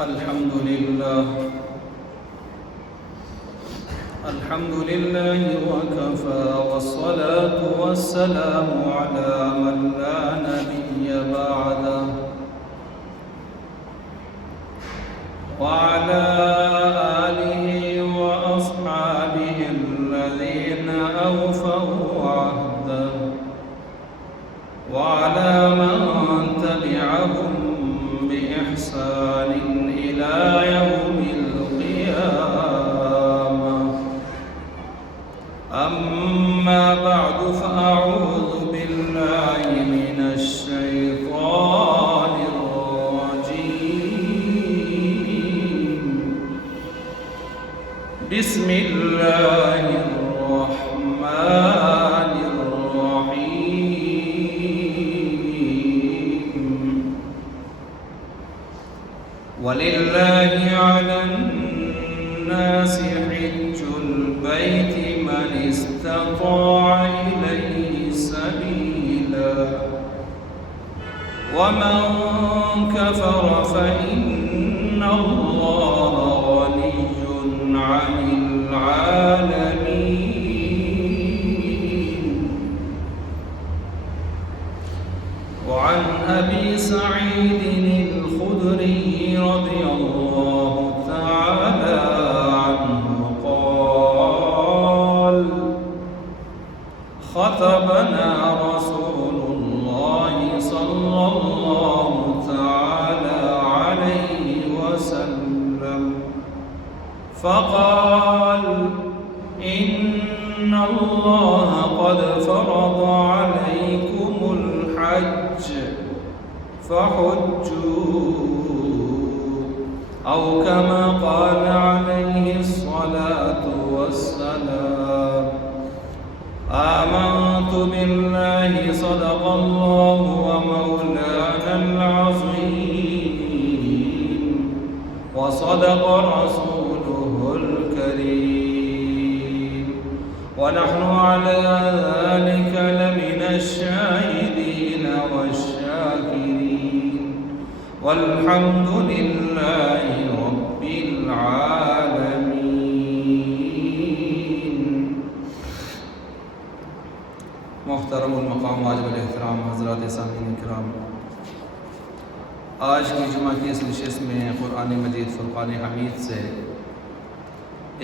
الحمد لله وكفى والصلاة والسلام على من لا نبي بعده وعلى آله وأصحابه الذين أوفوا عهده وعلى من تبعهم بإحسان إلى يوم القيامة. أما بعد فأعوذ بالله من الشيطان الرجيم. بسم الله الرحمن الرحيم. ولله على الناس حج البيت من استطاع إليه سبيلا ومن كفر فإن الله غني عن العالمين. وعن أبي سعيد الخدري رضي الله تعالى عنه قال: خطبنا رسول الله صلى الله تعالى عليه وسلم فقال: إن الله قد فرض عليكم الحج فحجوا، أو كما قال عليه الصلاة والسلام. آمنت بالله صدق الله ومولانا العظيم وصدق رسوله الكريم ونحن على ذلك لمن الشاهدين والشاكرين والحمد لله رب العالمين. محترم المقام واجب الاحترام حضرات سامعین کرام، آج کی جمعہ کی اس نشست میں قرآن مجید فرقان حمید سے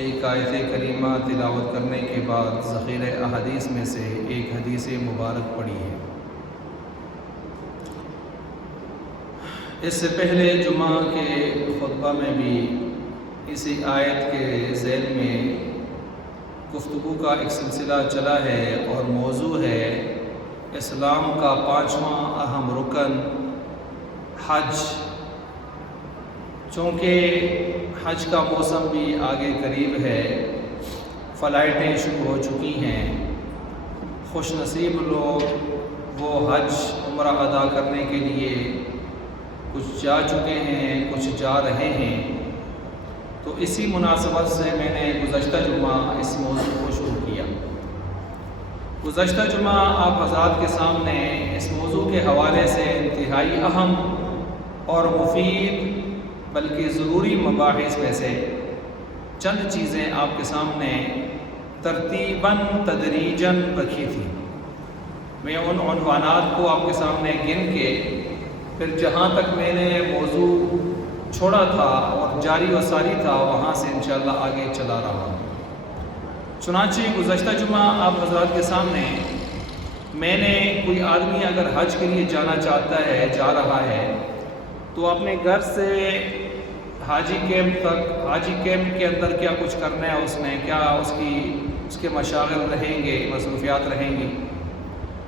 ایک آیت کریمہ تلاوت کرنے کے بعد ذخیرہ احادیث میں سے ایک حدیث مبارک پڑھی ہے. اس سے پہلے جمعہ کے خطبہ میں بھی اسی آیت کے ذیل میں گفتگو کا ایک سلسلہ چلا ہے اور موضوع ہے اسلام کا 5واں اہم رکن حج. چونکہ حج کا موسم بھی آگے قریب ہے، فلائٹیں شروع ہو چکی ہیں، خوش نصیب لوگ وہ حج عمرہ ادا کرنے کے لیے کچھ جا چکے ہیں، کچھ جا رہے ہیں. تو اسی مناسبت سے میں نے گزشتہ جمعہ اس موضوع کو شروع کیا. گزشتہ جمعہ آپ حضرات کے سامنے اس موضوع کے حوالے سے انتہائی اہم اور مفید بلکہ ضروری مباحث میں سے چند چیزیں آپ کے سامنے ترتیباً تدریجاً رکھی تھی. میں ان عنوانات کو آپ کے سامنے گن کے پھر جہاں تک میں نے موضوع چھوڑا تھا اور جاری و ساری تھا وہاں سے انشاءاللہ آگے چلا رہا ہوں. چنانچہ گزشتہ جمعہ آپ حضرات کے سامنے میں نے کوئی آدمی اگر حج کے لیے جانا چاہتا ہے، جا رہا ہے، تو اپنے گھر سے حاجی کیمپ تک، حاجی کیمپ کے اندر کیا کچھ کرنا ہے اس نے، کیا اس کے مشاغل رہیں گے، مصروفیات رہیں گی،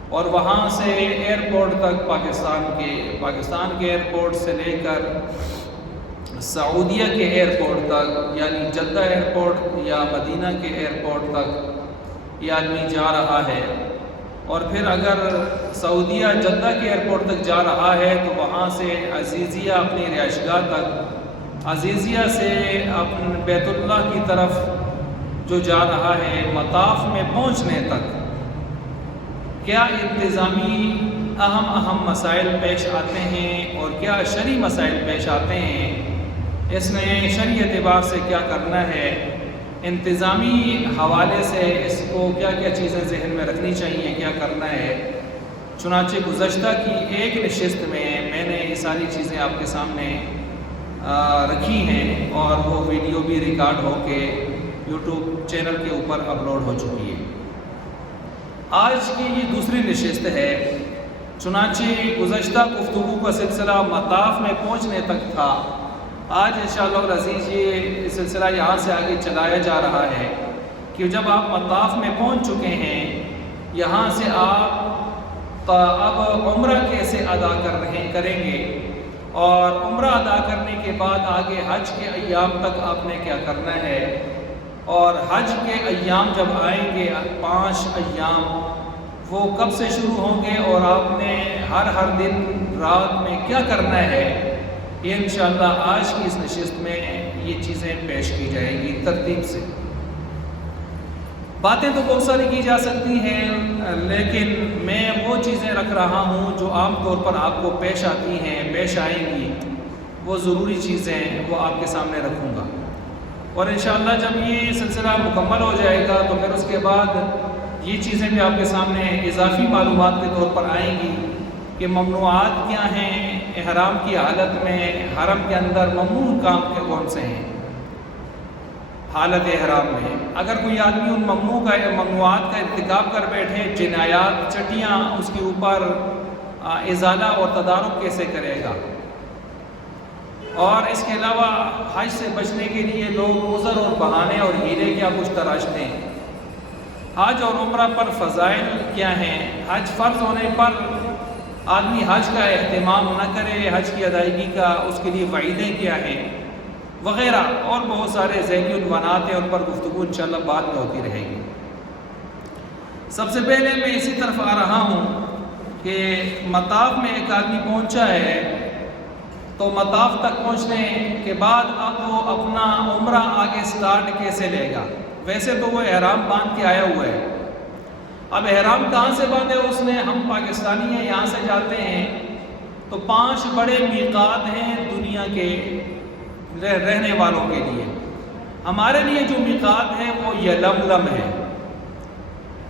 اور وہاں سے ایئرپورٹ تک پاکستان کے ایئرپورٹ سے لے کر سعودیہ کے ایئرپورٹ تک، یعنی جدہ ایئرپورٹ یا مدینہ کے ایئرپورٹ تک یہ آدمی جا رہا ہے. اور پھر اگر سعودیہ جدہ کے ایئرپورٹ تک جا رہا ہے تو وہاں سے عزیزیہ اپنی رہائش گاہ تک، عزیزیہ سے اپنے بیت اللہ کی طرف جو جا رہا ہے، مطاف میں پہنچنے تک کیا انتظامی اہم مسائل پیش آتے ہیں اور کیا شرعی مسائل پیش آتے ہیں، اس نے شرعی اعتبار سے کیا کرنا ہے، انتظامی حوالے سے اس کو کیا کیا چیزیں ذہن میں رکھنی چاہیے، کیا کرنا ہے۔ چنانچہ گزشتہ کی ایک نشست میں نے یہ ساری چیزیں آپ کے سامنے رکھی ہیں، اور وہ ویڈیو بھی ریکارڈ ہو کے یوٹیوب چینل کے اوپر اپلوڈ ہو چکی ہے۔ آج کی یہ دوسری نشست ہے، چنانچہ گزشتہ گفتگو کا سلسلہ مطاف میں پہنچنے تک تھا۔ آج انشاءاللہ العزیز یہ سلسلہ یہاں سے آگے چلایا جا رہا ہے کہ جب آپ مطاف میں پہنچ چکے ہیں، یہاں سے آپ اب عمرہ کیسے ادا کریں گے، اور عمرہ ادا کرنے کے بعد آگے حج کے ایام تک آپ نے کیا کرنا ہے، اور حج کے ایام جب آئیں گے 5 ایام وہ کب سے شروع ہوں گے، اور آپ نے ہر دن رات میں کیا کرنا ہے، یہ انشاءاللہ آج کی اس نشست میں یہ چیزیں پیش کی جائیں گی ترتیب سے۔ باتیں تو بہت ساری کی جا سکتی ہیں، لیکن میں وہ چیزیں رکھ رہا ہوں جو عام طور پر آپ کو پیش آتی ہیں، پیش آئیں گی، وہ ضروری چیزیں وہ آپ کے سامنے رکھوں گا۔ اور انشاءاللہ جب یہ سلسلہ مکمل ہو جائے گا تو پھر اس کے بعد یہ چیزیں بھی آپ کے سامنے اضافی معلومات کے طور پر آئیں گی کہ ممنوعات کیا ہیں، احرام کی حالت میں حرم کے اندر ممنوع کام کے کون سے ہیں حالت احرام میں۔ اگر کوئی آدمی ان ممنوعات کا ارتکاب کر بیٹھے، جنایات، چٹیاں، اس کے اوپر ازالہ اور تدارک کیسے کرے گا، اور اس کے علاوہ حج سے بچنے کے لیے لوگ عذر اور بہانے اور ہیلے کیا کچھ تراشتے ہیں، حج اور عمرہ پر فضائل کیا ہیں، حج فرض ہونے پر آدمی حج کا اہتمام نہ کرے، حج کی ادائیگی کا اس کے لیے وعیدیں کیا ہیں، وغیرہ اور بہت سارے ذیلی عنوانات ہیں، ان پر گفتگو انشاءاللہ بعد میں ہوتی رہے گی۔ سب سے پہلے میں اسی طرف آ رہا ہوں کہ مطاف میں ایک آدمی پہنچا ہے تو مطاف تک پہنچنے کے بعد اب وہ اپنا عمرہ آگے سٹارٹ کیسے لے گا۔ ویسے تو وہ احرام باندھ کے آیا ہوا ہے، اب احرام کہاں سے باندھے اس نے؟ ہم پاکستانی ہیں، یہاں سے جاتے ہیں تو 5 بڑے میقات ہیں دنیا کے رہنے والوں کے لیے۔ ہمارے لیے جو میقات ہے وہ یلملم ہے،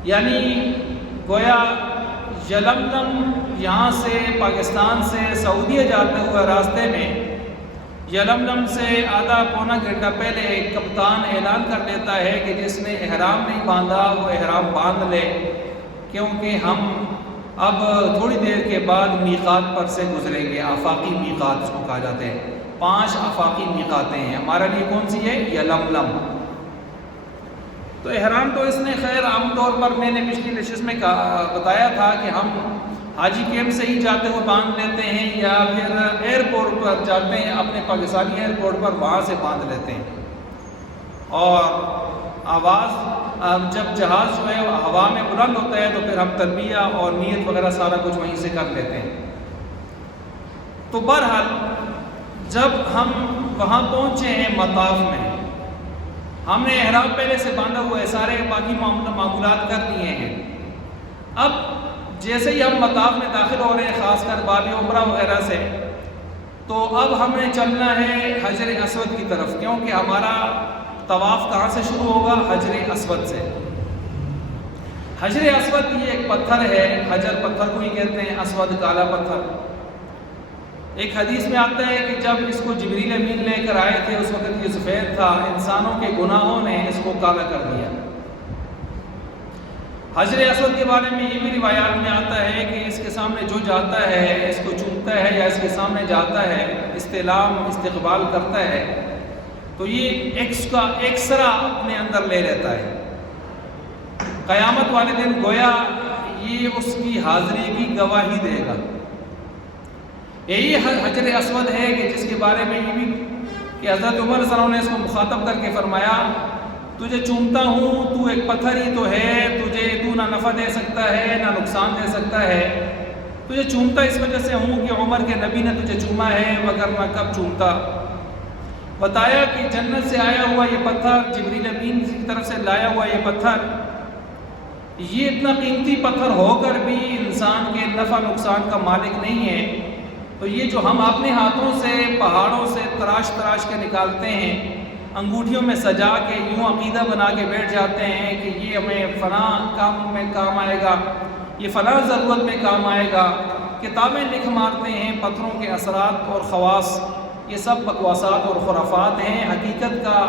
یعنی گویا یلملم یہاں سے پاکستان سے سعودیہ جاتے ہوئے راستے میں یلملم سے آدھا پونا گھنٹہ پہلے ایک کپتان اعلان کر دیتا ہے کہ جس نے احرام نہیں باندھا وہ احرام باندھ لے، کیونکہ ہم اب تھوڑی دیر کے بعد میقات پر سے گزریں گے۔ آفاقی میقات اس کو کہا جاتے ہیں، 5 آفاقی میقاتیں ہیں، ہمارے لیے کون سی ہے؟ یلملم۔ تو احرام تو اس نے خیر عام طور پر میں نے پچھلی نشست میں بتایا تھا کہ ہم حاجی کیمپ سے ہی جاتے ہوئے باندھ لیتے ہیں، یا پھر ایئرپورٹ پر جاتے ہیں اپنے پاکستانی ایئرپورٹ پر، وہاں سے باندھ لیتے ہیں، اور آواز جب جہاز جو ہے ہوا میں بلند ہوتا ہے تو پھر ہم تلبیہ اور نیت وغیرہ سارا کچھ وہیں سے کر لیتے ہیں۔ تو بہرحال جب ہم وہاں پہنچے ہیں مطاف میں، ہم نے احرام پہلے سے باندھا ہوا ہے، سارے باقی معمولات کر لیے ہیں۔ اب جیسے ہی ہم مطاف میں داخل ہو رہے ہیں، خاص کر باب عمرہ وغیرہ سے، تو اب ہمیں چلنا ہے حجر اسود کی طرف، کیونکہ ہمارا طواف کہاں سے شروع ہوگا؟ حجر اسود سے۔ حجر اسود یہ ایک پتھر ہے، حجر پتھر کو ہی کہتے ہیں، اسود کالا پتھر۔ ایک حدیث میں آتا ہے کہ جب اس کو جبریل امین لے کر آئے تھے اس وقت یہ سفید تھا، انسانوں کے گناہوں نے اس کو کالا کر دیا۔ حجر اسود کے بارے میں یہ بھی روایات میں آتا ہے کہ اس کے سامنے جو جاتا ہے، اس کو چومتا ہے یا اس کے سامنے جاتا ہے، استعلام استقبال کرتا ہے، تو یہ ایکسرا اپنے اندر لے لیتا ہے۔ قیامت والے دن گویا یہ اس کی حاضری کی گواہی دے گا۔ یہی حجر اسود ہے کہ جس کے بارے میں یہ بھی کہ حضرت عمر صلی اللہ علیہ وسلم نے اس کو مخاطب کر کے فرمایا، تجھے چومتا ہوں، تو ایک پتھر ہی تو ہے، تو نہ نفع دے سکتا ہے نہ نقصان دے سکتا ہے، تجھے چومتا اس وجہ سے ہوں کہ عمر کے نبی نے تجھے چوما ہے، وگرنہ کب چومتا۔ بتایا کہ جنت سے آیا ہوا یہ پتھر، جبریل امین کی طرف سے لایا ہوا یہ پتھر، یہ اتنا قیمتی پتھر ہو کر بھی انسان کے نفع نقصان کا مالک نہیں ہے، تو یہ جو ہم اپنے ہاتھوں سے پہاڑوں سے تراش تراش کے نکالتے ہیں، انگوٹھیوں میں سجا کے یوں عقیدہ بنا کے بیٹھ جاتے ہیں کہ یہ ہمیں فلاں کام میں کام آئے گا، یہ فلاں ضرورت میں کام آئے گا، کتابیں لکھ مارتے ہیں پتھروں کے اثرات اور خواص، یہ سب بکواسات اور خرافات ہیں۔ حقیقت کا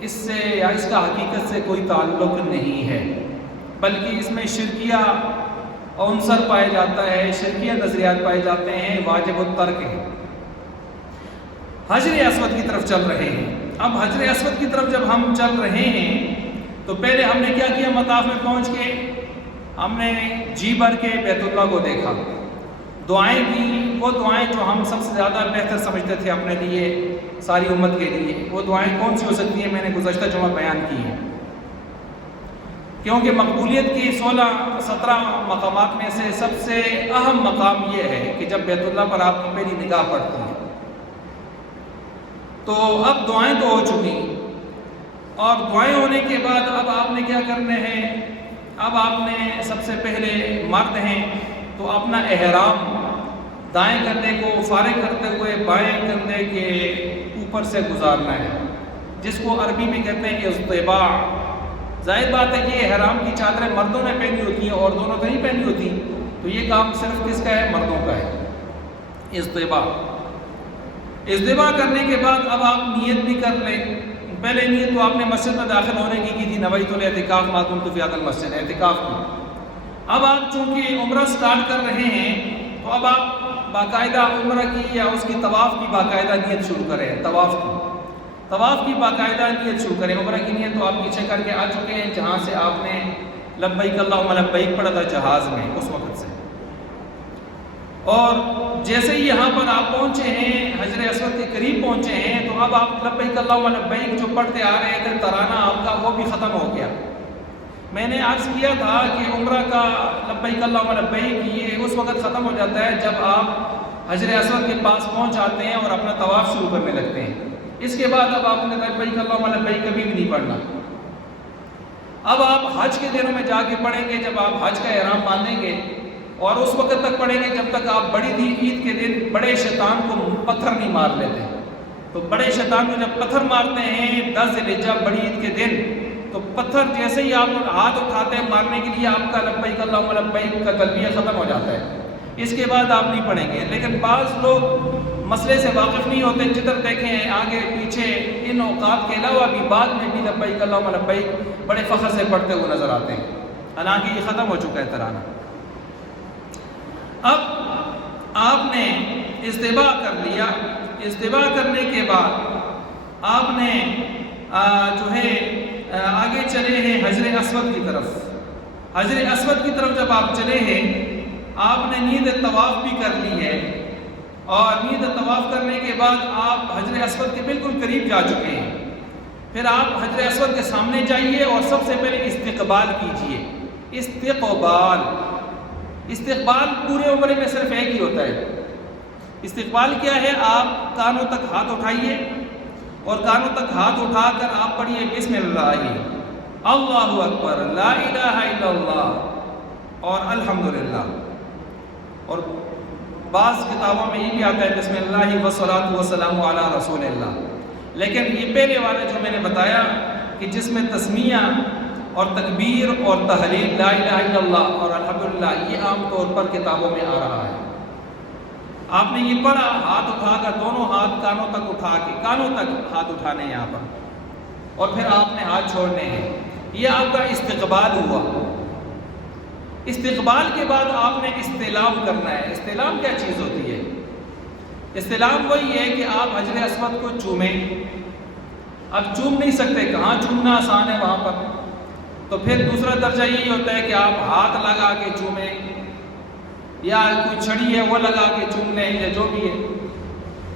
اس سے یا اس کا حقیقت سے کوئی تعلق نہیں ہے، بلکہ اس میں شرکیہ عنصر پائے جاتا ہے، شرکیہ نظریات پائے جاتے ہیں، واجب الترک ہے۔ حجر اسود کی طرف چل رہے ہیں۔ اب حجر اسود کی طرف جب ہم چل رہے ہیں تو پہلے ہم نے کیا کیا؟ مطاف میں پہنچ کے ہم نے جی بھر کے بیت اللہ کو دیکھا، دعائیں کی، وہ دعائیں جو ہم سب سے زیادہ بہتر سمجھتے تھے اپنے لیے، ساری امت کے لیے۔ وہ دعائیں کون سی ہو سکتی ہیں؟ میں نے گزشتہ جمعہ بیان کی ہیں، کیونکہ مقبولیت کی 16-17 مقامات میں سے سب سے اہم مقام یہ ہے کہ جب بیت اللہ پر آپ کی پہلی نگاہ پڑتی ہے۔ تو اب دعائیں تو ہو چکی، اور دعائیں ہونے کے بعد اب آپ نے کیا کرنے ہیں؟ اب آپ نے سب سے پہلے مرد ہیں تو اپنا احرام دائیں کندھے کو فارغ کرتے ہوئے بائیں کندھے کے اوپر سے گزارنا ہے، جس کو عربی میں کہتے ہیں اصطباع۔ ظاہر بات ہے کہ احرام کی چادریں مردوں نے پہنی ہوتی ہیں اور دونوں تو نہیں پہنی ہوتی، تو یہ کام صرف کس کا ہے؟ مردوں کا ہے، اصطباع۔ اصطباع کرنے کے بعد اب آپ نیت بھی کر لیں۔ پہلے نیت تو آپ نے مسجد میں داخل ہونے کی تھی، نویت الاعتکاف ما دمت فی هذا المسجد، اعتکاف کی۔ اب آپ چونکہ عمرہ سٹارٹ کر رہے ہیں تو اب آپ باقاعدہ عمرہ کی یا اس کی طواف کی باقاعدہ نیت شروع کریں، طواف کی باقاعدہ نیت شروع کریں۔ عمرہ کی نیت تو آپ پیچھے کر کے آ چکے ہیں، جہاں سے آپ نے لبیک اللہم لبیک پڑھا تھا جہاز میں اس وقت سے، اور جیسے ہی یہاں پر آپ پہنچے ہیں، حجر اسود کے قریب پہنچے ہیں، تو اب آپ لبیک اللہم لبیک جو پڑھتے آ رہے تھے ترانہ آپ کا، وہ بھی ختم ہو گیا۔ میں نے عرض کیا تھا کہ عمرہ کا لبیک اللہم لبیک یہ اس وقت ختم ہو جاتا ہے جب آپ حجر اسود کے پاس پہنچ جاتے ہیں اور اپنا طواف شروع کرنے لگتے ہیں۔ اس کے بعد اب آپ نے لبیک اللہم لبیک کبھی بھی نہیں پڑھنا۔ اب آپ حج کے دنوں میں جا کے پڑھیں گے، جب آپ حج کا احرام باندھیں گے، اور اس وقت تک پڑھیں گے جب تک آپ بڑی عید کے دن بڑے شیطان کو پتھر نہیں مار لیتے۔ تو بڑے شیطان کو جب پتھر مارتے ہیں 10 ذی الحجہ بڑی عید کے دن، تو پتھر جیسے ہی آپ ہاتھ اٹھاتے ہیں مارنے کے لیے، آپ کا لبیک اللہم لبیک کا تلبیہ ختم ہو جاتا ہے۔ اس کے بعد آپ نہیں پڑھیں گے۔ لیکن بعض لوگ مسئلے سے واقف نہیں ہوتے، جدھر دیکھیں آگے پیچھے ان اوقات کے علاوہ بھی بعد میں بھی لبیک اللہم لبیک بڑے فخر سے پڑھتے ہوئے نظر آتے ہیں، حالانکہ یہ ختم ہو چکا ہے ترانہ۔ اب آپ نے استباع کر لیا، استباع کرنے کے بعد آپ نے جو ہے آگے چلے ہیں حجر اسود کی طرف۔ حجر اسود کی طرف جب آپ چلے ہیں، آپ نے نیت طواف بھی کر لی ہے، اور نیت طواف کرنے کے بعد آپ حجر اسود کے بالکل قریب جا چکے ہیں۔ پھر آپ حجر اسود کے سامنے جائیے اور سب سے پہلے استقبال کیجئے۔ استقبال پورے عمرے میں صرف ایک ہی ہوتا ہے۔ استقبال کیا ہے؟ آپ کانوں تک ہاتھ اٹھائیے، اور کانوں تک ہاتھ اٹھا کر آپ پڑھیے بسم اللہ، اللہ اکبر، لا الہ الا اللہ، اور الحمدللہ۔ اور بعض کتابوں میں یہ بھی آتا ہے بسم اللہ والصلاۃ والسلام علی رسول اللہ، لیکن یہ پہلے والا جو میں نے بتایا کہ جس میں تسمیہ اور تکبیر اور تحلیل لا الہ الا اللہ اور الحمدللہ، یہ عام طور پر کتابوں میں آ رہا ہے۔ آپ نے یہ پڑھا، ہاتھ اٹھا کر دونوں ہاتھ کانوں تک اٹھا کے، کانوں تک ہاتھ اٹھانے ہیں یہاں پر، اور پھر آپ نے ہاتھ چھوڑنے ہیں۔ یہ آپ کا استقبال ہوا۔ استقبال کے بعد آپ نے استلام کرنا ہے۔ استلام کیا چیز ہوتی ہے؟ استلام وہی ہے کہ آپ حجر اسود کو چومیں۔ اب چوم نہیں سکتے، کہاں چومنا آسان ہے وہاں پر، تو پھر دوسرا درجہ یہی ہوتا ہے کہ آپ ہاتھ لگا کے چومیں، یا کوئی چھڑی ہے وہ لگا کے چوم لیں، یا جو بھی ہے۔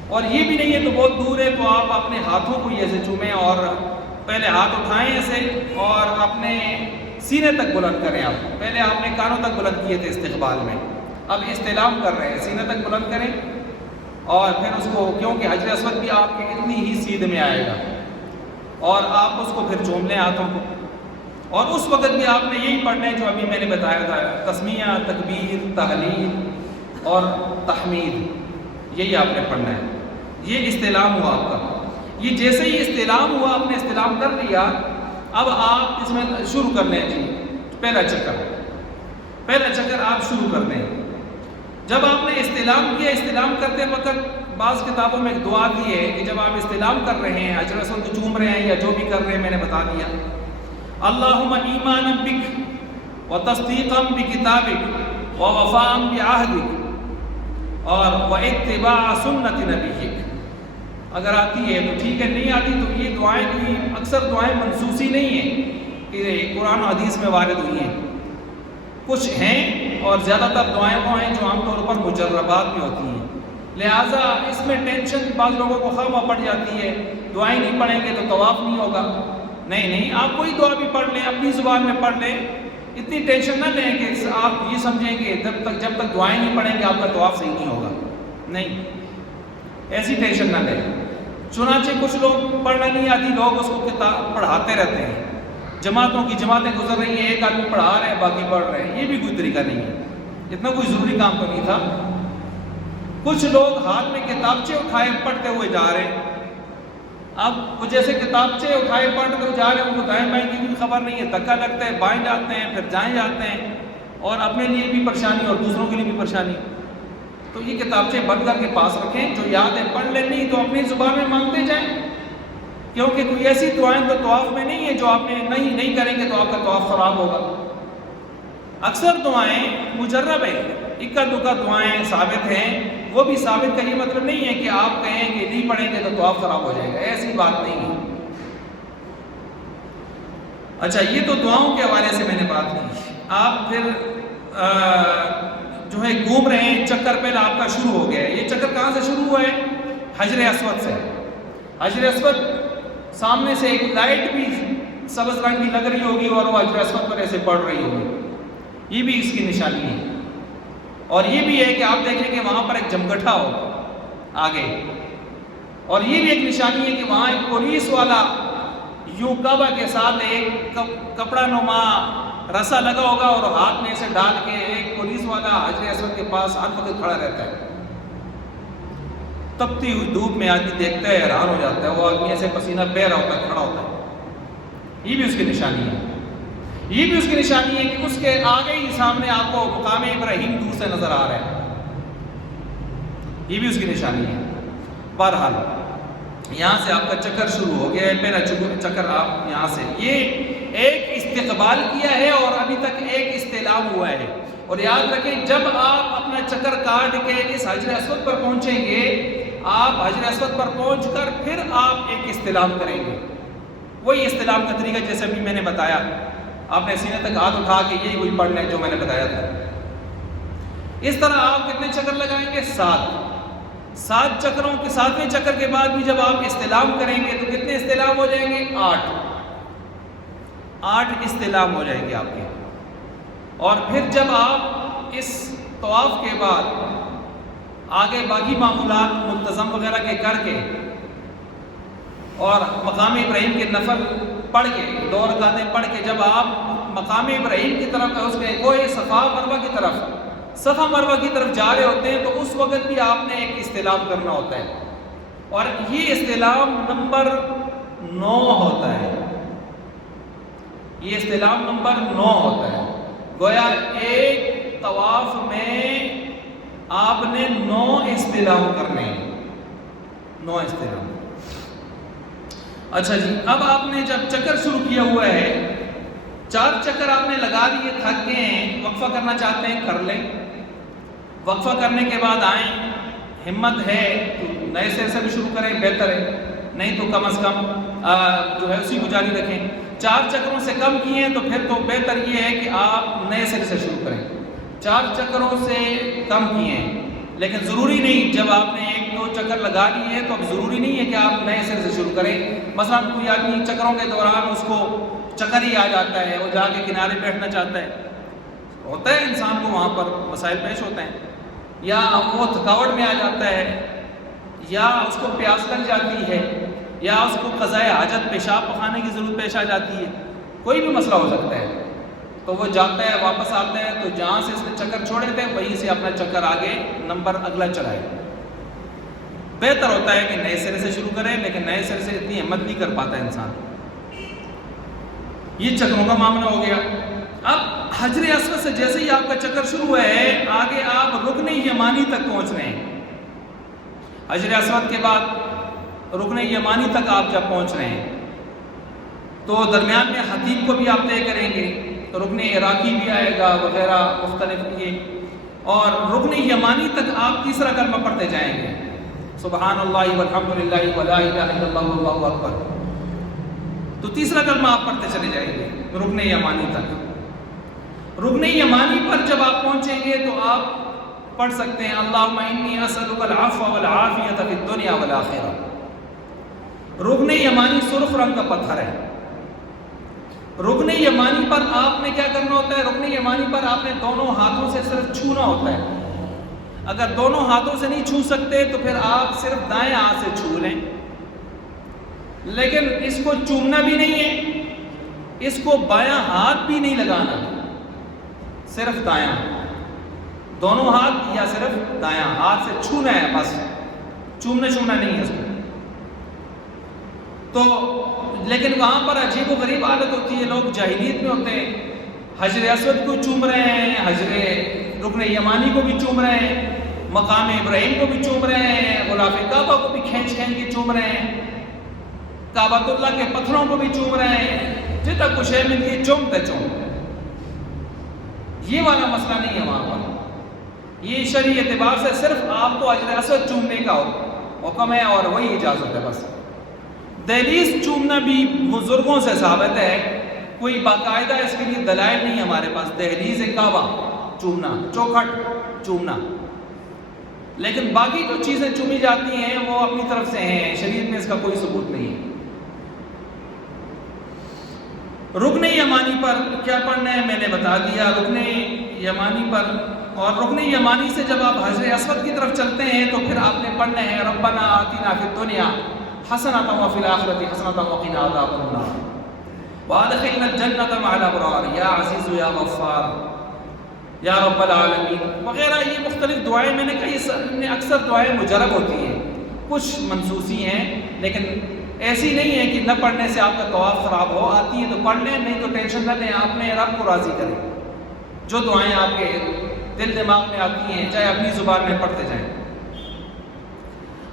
اور یہ بھی نہیں ہے تو بہت دور ہے تو آپ اپنے ہاتھوں کو ایسے چومیں، اور پہلے ہاتھ اٹھائیں ایسے اور اپنے سینے تک بلند کریں۔ آپ پہلے آپ نے کانوں تک بلند کیے تھے استقبال میں، اب استلام کر رہے ہیں، سینے تک بلند کریں، اور پھر اس کو، کیونکہ حجر اسود بھی آپ کے اتنی ہی سیدھ میں آئے گا، اور آپ اس کو پھر چوم لیں ہاتھوں کو۔ اور اس وقت بھی آپ نے یہی پڑھنا ہے جو ابھی میں نے بتایا تھا، تسمیہ، تکبیر، تحلیل اور تحمید، یہی آپ نے پڑھنا ہے. یہ استعلام ہوا آپ کا. یہ جیسے ہی استعلام ہوا، آپ نے استعلام کر لیا، اب آپ اس میں شروع کر لیں. جی پہلا چکر آپ شروع کر دیں. جب آپ نے استعلام کیا، استعلام کرتے وقت بعض کتابوں میں ایک دعا دی ہے کہ جب آپ استعلام کر رہے ہیں، حجر اسود کو چوم رہے ہیں یا جو بھی کر رہے ہیں، میں نے بتا دیا. اللہم ایمانا بک و تصدیقا بکتابک و وفاء بعہدک اور و اتباع سنت نبیک. اگر آتی ہے تو ٹھیک ہے، نہیں آتی تو یہ دعائیں کوئی اکثر دعائیں منسوسی نہیں ہیں کہ قرآن و حدیث میں وارد ہوئی ہیں. کچھ ہیں اور زیادہ تر دعائیں وہ ہیں جو عام طور پر مجربات میں ہوتی ہیں. لہٰذا اس میں ٹینشن بعض لوگوں کو خواہ پڑ جاتی ہے، دعائیں نہیں پڑھیں گے تو طواف نہیں ہوگا. نہیں، آپ کوئی دعا بھی پڑھ لیں، اپنی زبان میں پڑھ لیں. اتنی ٹینشن نہ لیں کہ آپ یہ سمجھیں کہ جب تک دعائیں نہیں پڑھیں گے آپ کا طواف صحیح نہیں ہوگا. نہیں، ایسی ٹینشن نہ لیں. چنانچہ کچھ لوگ پڑھنا نہیں آتی، لوگ اس کو کتاب پڑھاتے رہتے ہیں. جماعتوں کی جماعتیں گزر رہی ہیں، ایک آدمی پڑھا رہے ہیں، باقی پڑھ رہے ہیں. یہ بھی کوئی طریقہ نہیں ہے، اتنا کوئی ضروری کام تو نہیں تھا. کچھ لوگ ہاتھ میں کتابچے اٹھائے پڑھتے ہوئے جا رہے ہیں. اب وہ جیسے کتابچے اٹھائے پڑھتے ہوئے جا رہے ہیں، ان کو دائیں بائیں کی بھی خبر نہیں ہے، دھکا لگتا ہے، بائیں جاتے ہیں، پھر جائیں جاتے ہیں، اور اپنے لیے بھی پریشانی اور دوسروں کے لیے بھی پریشانی. تو یہ کتابچے بند کر کے پاس رکھیں، جو یاد ہے پڑھ لیں، نہیں تو اپنی زبان میں مانگتے جائیں. کیونکہ کوئی ایسی دعائیں تو طواف میں نہیں ہے جو آپ نے نہیں کریں گے تو آپ کا طواف خراب ہوگا. اکثر دعائیں مجرب ہیں، اکا دکا دعائیں ثابت ہیں. وہ بھی ثابت کا یہ مطلب نہیں ہے کہ آپ کہیں کہ نہیں پڑھیں گے تو طواف خراب ہو جائے گا، ایسی بات نہیں ہے. اچھا، یہ تو دعاؤں کے حوالے سے میں نے بات کی. آپ پھر جو ہے گھوم رہے ہیں، چکر پہلا آپ کا شروع ہو گیا ہے. یہ چکر کہاں سے شروع ہوا ہے؟ حجر اسود سے. حجر اسود سامنے سے ایک لائٹ بھی سبز رنگ کی لگ رہی ہوگی اور وہ حجر اسود پر ایسے پڑ رہی ہوگی. یہ بھی اس کی نشانی ہے. اور یہ بھی ہے کہ آپ دیکھیں کہ وہاں پر ایک جمگٹھا ہوگا آگے. اور یہ بھی ایک نشانی ہے کہ وہاں ایک پولیس والا یوں کعبہ کے ساتھ ایک کپڑا نما رسا لگا ہوگا اور ہاتھ میں اسے ڈال کے ایک پولیس والا حجر اسود کے پاس ہر وقت کھڑا رہتا ہے. تپتی ہوئی دھوپ میں آدمی دیکھتا ہے، حیران ہو جاتا ہے. وہ آدمی ایسے پسینہ بہہ رہا ہوتا ہے، کھڑا ہوتا ہے. یہ بھی اس کی نشانی ہے. یہ بھی اس کی نشانی ہے کہ اس کے آگے ہی سامنے آپ کو مقام ابراہیم دور سے نظر آ رہا ہے. یہ بھی اس کی نشانی ہے. بہرحال یہاں سے آپ کا چکر شروع ہو گیا ہے. پہلا چکر آپ یہاں سے یہ ایک استقبال کیا ہے اور ابھی تک ایک استعلام ہوا ہے. اور یاد رکھیں، جب آپ اپنا چکر کاٹ کے اس حجر اسود پر پہنچیں گے، آپ حجر اسود پر پہنچ کر پھر آپ ایک استعلام کریں گے. وہی استعلام کا طریقہ جیسے ابھی میں نے بتایا. آپ نے سینے تک ہاتھ اٹھا کے یہی کوئی پڑھ لیں جو میں نے بتایا تھا. اس طرح آپ کتنے چکر لگائیں گے؟ 7 چکروں کے 7ویں چکر کے بعد بھی جب آپ استعلام کریں گے تو کتنے استعلام ہو جائیں گے؟ 8 استعلام ہو جائیں گے آپ کے. اور پھر جب آپ اس طواف کے بعد آگے باقی معمولات ملتزم وغیرہ کے کر کے اور مقام ابراہیم کے نفل پڑھ کے 2 رکعتیں پڑھ کے جب آپ مقام ابراہیم کی طرف اس کے کوئی صفا مروہ کی طرف جا رہے ہوتے ہیں تو اس وقت بھی آپ نے ایک استعلام کرنا ہوتا ہے. اور یہ استعلام نمبر 9 ہوتا ہے. یہ استعلام نمبر 9 ہوتا ہے. گویا ایک طواف میں آپ نے 9 استعلام کرنے ہیں. 9 استعلام. اچھا جی، اب آپ نے جب چکر شروع کیا ہوا ہے، 4 چکر آپ نے لگا دیے، تھک گئے ہیں، وقفہ کرنا چاہتے ہیں کر لیں. وقفہ کرنے کے بعد آئیں، ہمت ہے تو نئے سر سے بھی شروع کریں، بہتر ہے. نہیں تو کم از کم جو ہے اسی کو جاری رکھیں. 4 چکروں سے کم کیے ہیں تو پھر تو بہتر یہ ہے کہ آپ نئے سر سے شروع کریں. 4 چکروں سے کم کیے ہیں، لیکن ضروری نہیں جب آپ نے 1-2 چکر لگا لیے ہیں تو اب ضروری نہیں ہے کہ آپ نئے سر سے شروع کریں. مثلا کوئی آدمی چکروں کے دوران اس کو چکر ہی آ جاتا ہے، وہ جا کے کنارے بیٹھنا چاہتا ہے. ہوتا ہے انسان کو وہاں پر مسائل پیش ہوتے ہیں، یا وہ تھکاوٹ میں آ جاتا ہے، یا اس کو پیاس لگ جاتی ہے، یا اس کو قضاء حاجت پیشاب پخانے کی ضرورت پیش آ جاتی ہے. کوئی بھی مسئلہ ہو سکتا ہے. تو وہ جاتا ہے واپس آتا ہے تو جہاں سے اس نے چکر چھوڑے تھے وہیں سے اپنا چکر آگے نمبر اگلا چلائے. بہتر ہوتا ہے کہ نئے سرے سے شروع کرے، لیکن نئے سرے سے اتنی ہمت نہیں کر پاتا انسان. یہ چکروں کا معاملہ ہو گیا. اب حجر اسود سے جیسے ہی آپ کا چکر شروع ہے آگے آپ رکن یمانی تک پہنچ رہے ہیں. حجر اسود کے بعد رکن یمانی تک آپ جب پہنچ رہے ہیں تو درمیان میں حتیب کو بھی آپ طے کریں گے، رکن عراقی بھی آئے گا وغیرہ مختلف یہ، اور رکن یمانی تک آپ تیسرا کلمہ پڑھتے جائیں گے، سبحان اللہ والحمد للہ ولا الہ الا اللہ واللہ اکبر. تو تیسرا کلمہ آپ پڑھتے چلے جائیں گے رکن یمانی تک. رکن یمانی پر جب آپ پہنچیں گے تو آپ پڑھ سکتے ہیں اللہم انی اسألک العفو والعافیۃ فی الدنیا والآخرہ. رکن یمانی سرخ رنگ کا پتھر ہے. رکن یمانی پر آپ نے کیا کرنا ہوتا ہے؟ رکن یمانی پر آپ نے دونوں ہاتھوں سے صرف چھونا ہوتا ہے. اگر دونوں ہاتھوں سے نہیں چھو سکتے تو پھر آپ صرف دائیں ہاتھ سے چھو لیں، لیکن اس کو چومنا بھی نہیں ہے، اس کو بایاں ہاتھ بھی نہیں لگانا، صرف دایاں. دونوں ہاتھ یا صرف دایاں ہاتھ سے چھونا ہے، بس چومنا نہیں ہے اس کو. تو لیکن وہاں پر عجیب و غریب عادت ہوتی ہے، لوگ جاہلیت میں ہوتے ہیں، حجر اسود کو چوم رہے ہیں، رکن یمانی کو بھی چوم رہے ہیں، مقام ابراہیم کو بھی چوم رہے ہیں، غلاف کعبہ کو بھی کھینچ کے چوم رہے ہیں، کعبۃ اللہ کے پتھروں کو بھی چوم رہے ہیں، جتنا کچھ ہے مل کے چومتے. یہ والا مسئلہ نہیں ہے وہاں پر. یہ شرعی اعتبار سے صرف آپ کو حجر اسود چومنے کا حکم ہے اور وہی اجازت ہے بس. دہلیز چومنا بھی بزرگوں سے ثابت ہے، کوئی باقاعدہ اس کے لیے دلائل نہیں ہمارے پاس. دہلیز کعبہ چومنا، چوکھٹ چومنا، لیکن باقی جو چیزیں چومی جاتی ہیں وہ اپنی طرف سے ہیں، شریعت میں اس کا کوئی ثبوت نہیں ہے. رکن یمانی پر کیا پڑھنا ہے میں نے بتا دیا. رکن یمانی پر اور رکن یمانی سے جب آپ حجر اسود کی طرف چلتے ہیں تو پھر آپ نے پڑھنا ہے ربنا آتنا فی الدنیا حسنۃ وفی الآخرۃ حسنۃ وقنا عذاب النار وادخلنا الجنۃ مع الابرار یا عزیز یا غفار یا رب العالمین وغیرہ. یہ مختلف دعائیں میں نے کہی، اکثر دعائیں مجرب ہوتی ہیں، کچھ منسوسی ہیں، لیکن ایسی نہیں ہے کہ نہ پڑھنے سے آپ کا طواف خراب ہو. آتی ہے تو پڑھ لیں، نہیں تو ٹینشن نہ لیں، آپ نے رب کو راضی کریں. جو دعائیں آپ کے دل دماغ میں آتی ہیں چاہے اپنی زبان میں پڑھتے جائیں.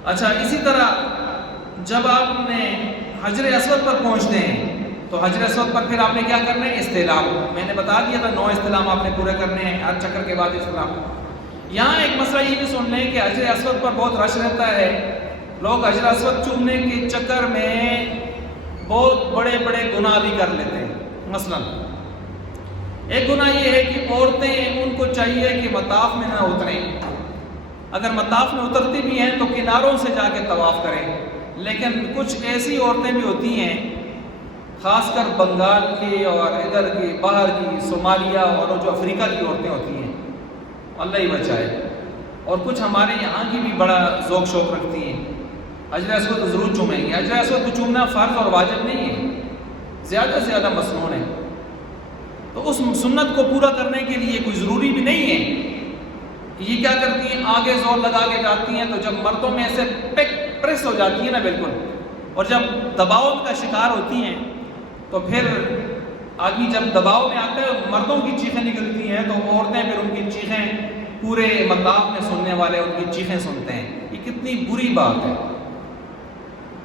اچھا، اسی طرح جب آپ نے حجر اسود پر پہنچتے ہیں تو حجر اسود پر پھر آپ نے کیا کرنا ہے؟ استعلام. میں نے بتا دیا تھا 9 استعلام آپ نے پورے کرنے ہیں، ہر چکر کے بعد استعلام. یہاں ایک مسئلہ یہ بھی سن لیں کہ حجر اسود پر بہت رش رہتا ہے. لوگ حجر اسود چومنے کے چکر میں بہت بڑے بڑے گناہ بھی کر لیتے ہیں. مثلا ایک گناہ یہ ہے کہ عورتیں، ان کو چاہیے کہ مطاف میں نہ اتریں. اگر مطاف میں اترتی بھی ہیں تو کناروں سے جا کے طواف کریں. لیکن کچھ ایسی عورتیں بھی ہوتی ہیں، خاص کر بنگال کی اور ادھر کی باہر کی صومالیہ اور جو افریقہ کی عورتیں ہوتی ہیں، اللہ ہی بچائے، اور کچھ ہمارے یہاں کی بھی بڑا ذوق شوق رکھتی ہیں. حجر اسود تو ضرور چومیں گے. حجر اسود کو چومنا فرض اور واجب نہیں ہے، زیادہ سے زیادہ مسنون ہے. تو اس سنت کو پورا کرنے کے لیے کوئی ضروری بھی نہیں ہے. یہ کیا کرتی ہیں؟ آگے زور لگا کے جاتی ہیں، تو جب مردوں میں ایسے پریس ہو جاتی ہیں نا بالکل، اور جب دباؤ کا شکار ہوتی ہیں تو پھر آدمی جب دباؤ میں آتا ہے مردوں کی چیخیں نکلتی ہیں تو عورتیں پھر ان کی چیخیں پورے مطاف میں سننے والے ان کی چیخیں سنتے ہیں. یہ کتنی بری بات ہے،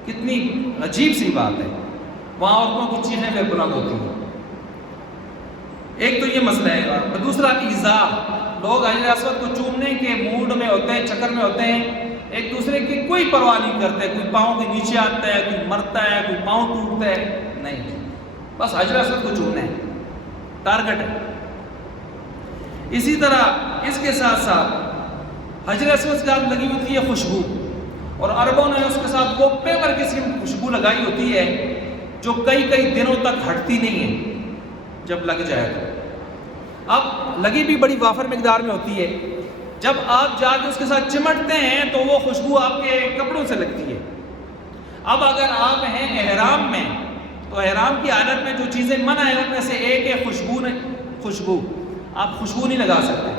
کتنی عجیب سی بات ہے. وہاں عورتوں کی چیخیں پھر بلند ہوتی ہیں. ایک تو یہ مسئلہ ہے. اور دوسرا ایذا. لوگ حجر اسود کو چومنے کے موڈ میں ہوتے ہیں، چکر میں ہوتے ہیں، ایک دوسرے کی کوئی پرواہ نہیں کرتے. کوئی پاؤں کے نیچے آتا ہے، کوئی مرتا ہے، کوئی پاؤں ٹوٹتا ہے، نہیں، بس حجر اسود کو چومنا ہے، ٹارگٹ ہے. اسی طرح اس کے ساتھ ساتھ حجر اسود کے ساتھ لگی ہوتی ہے خوشبو، اور عربوں نے اس کے ساتھ وہ پیور قسم کی خوشبو لگائی ہوتی ہے جو کئی دنوں تک ہٹتی نہیں ہے جب لگ جائے تو. اب لگی بھی بڑی وافر مقدار میں ہوتی ہے. جب آپ جا کے اس کے ساتھ چمٹتے ہیں تو وہ خوشبو آپ کے کپڑوں سے لگتی ہے. اب اگر آپ ہیں احرام میں تو احرام کی حالت میں جو چیزیں منع ہیں ان میں سے ایک ہے خوشبو خوشبو، آپ خوشبو نہیں لگا سکتے،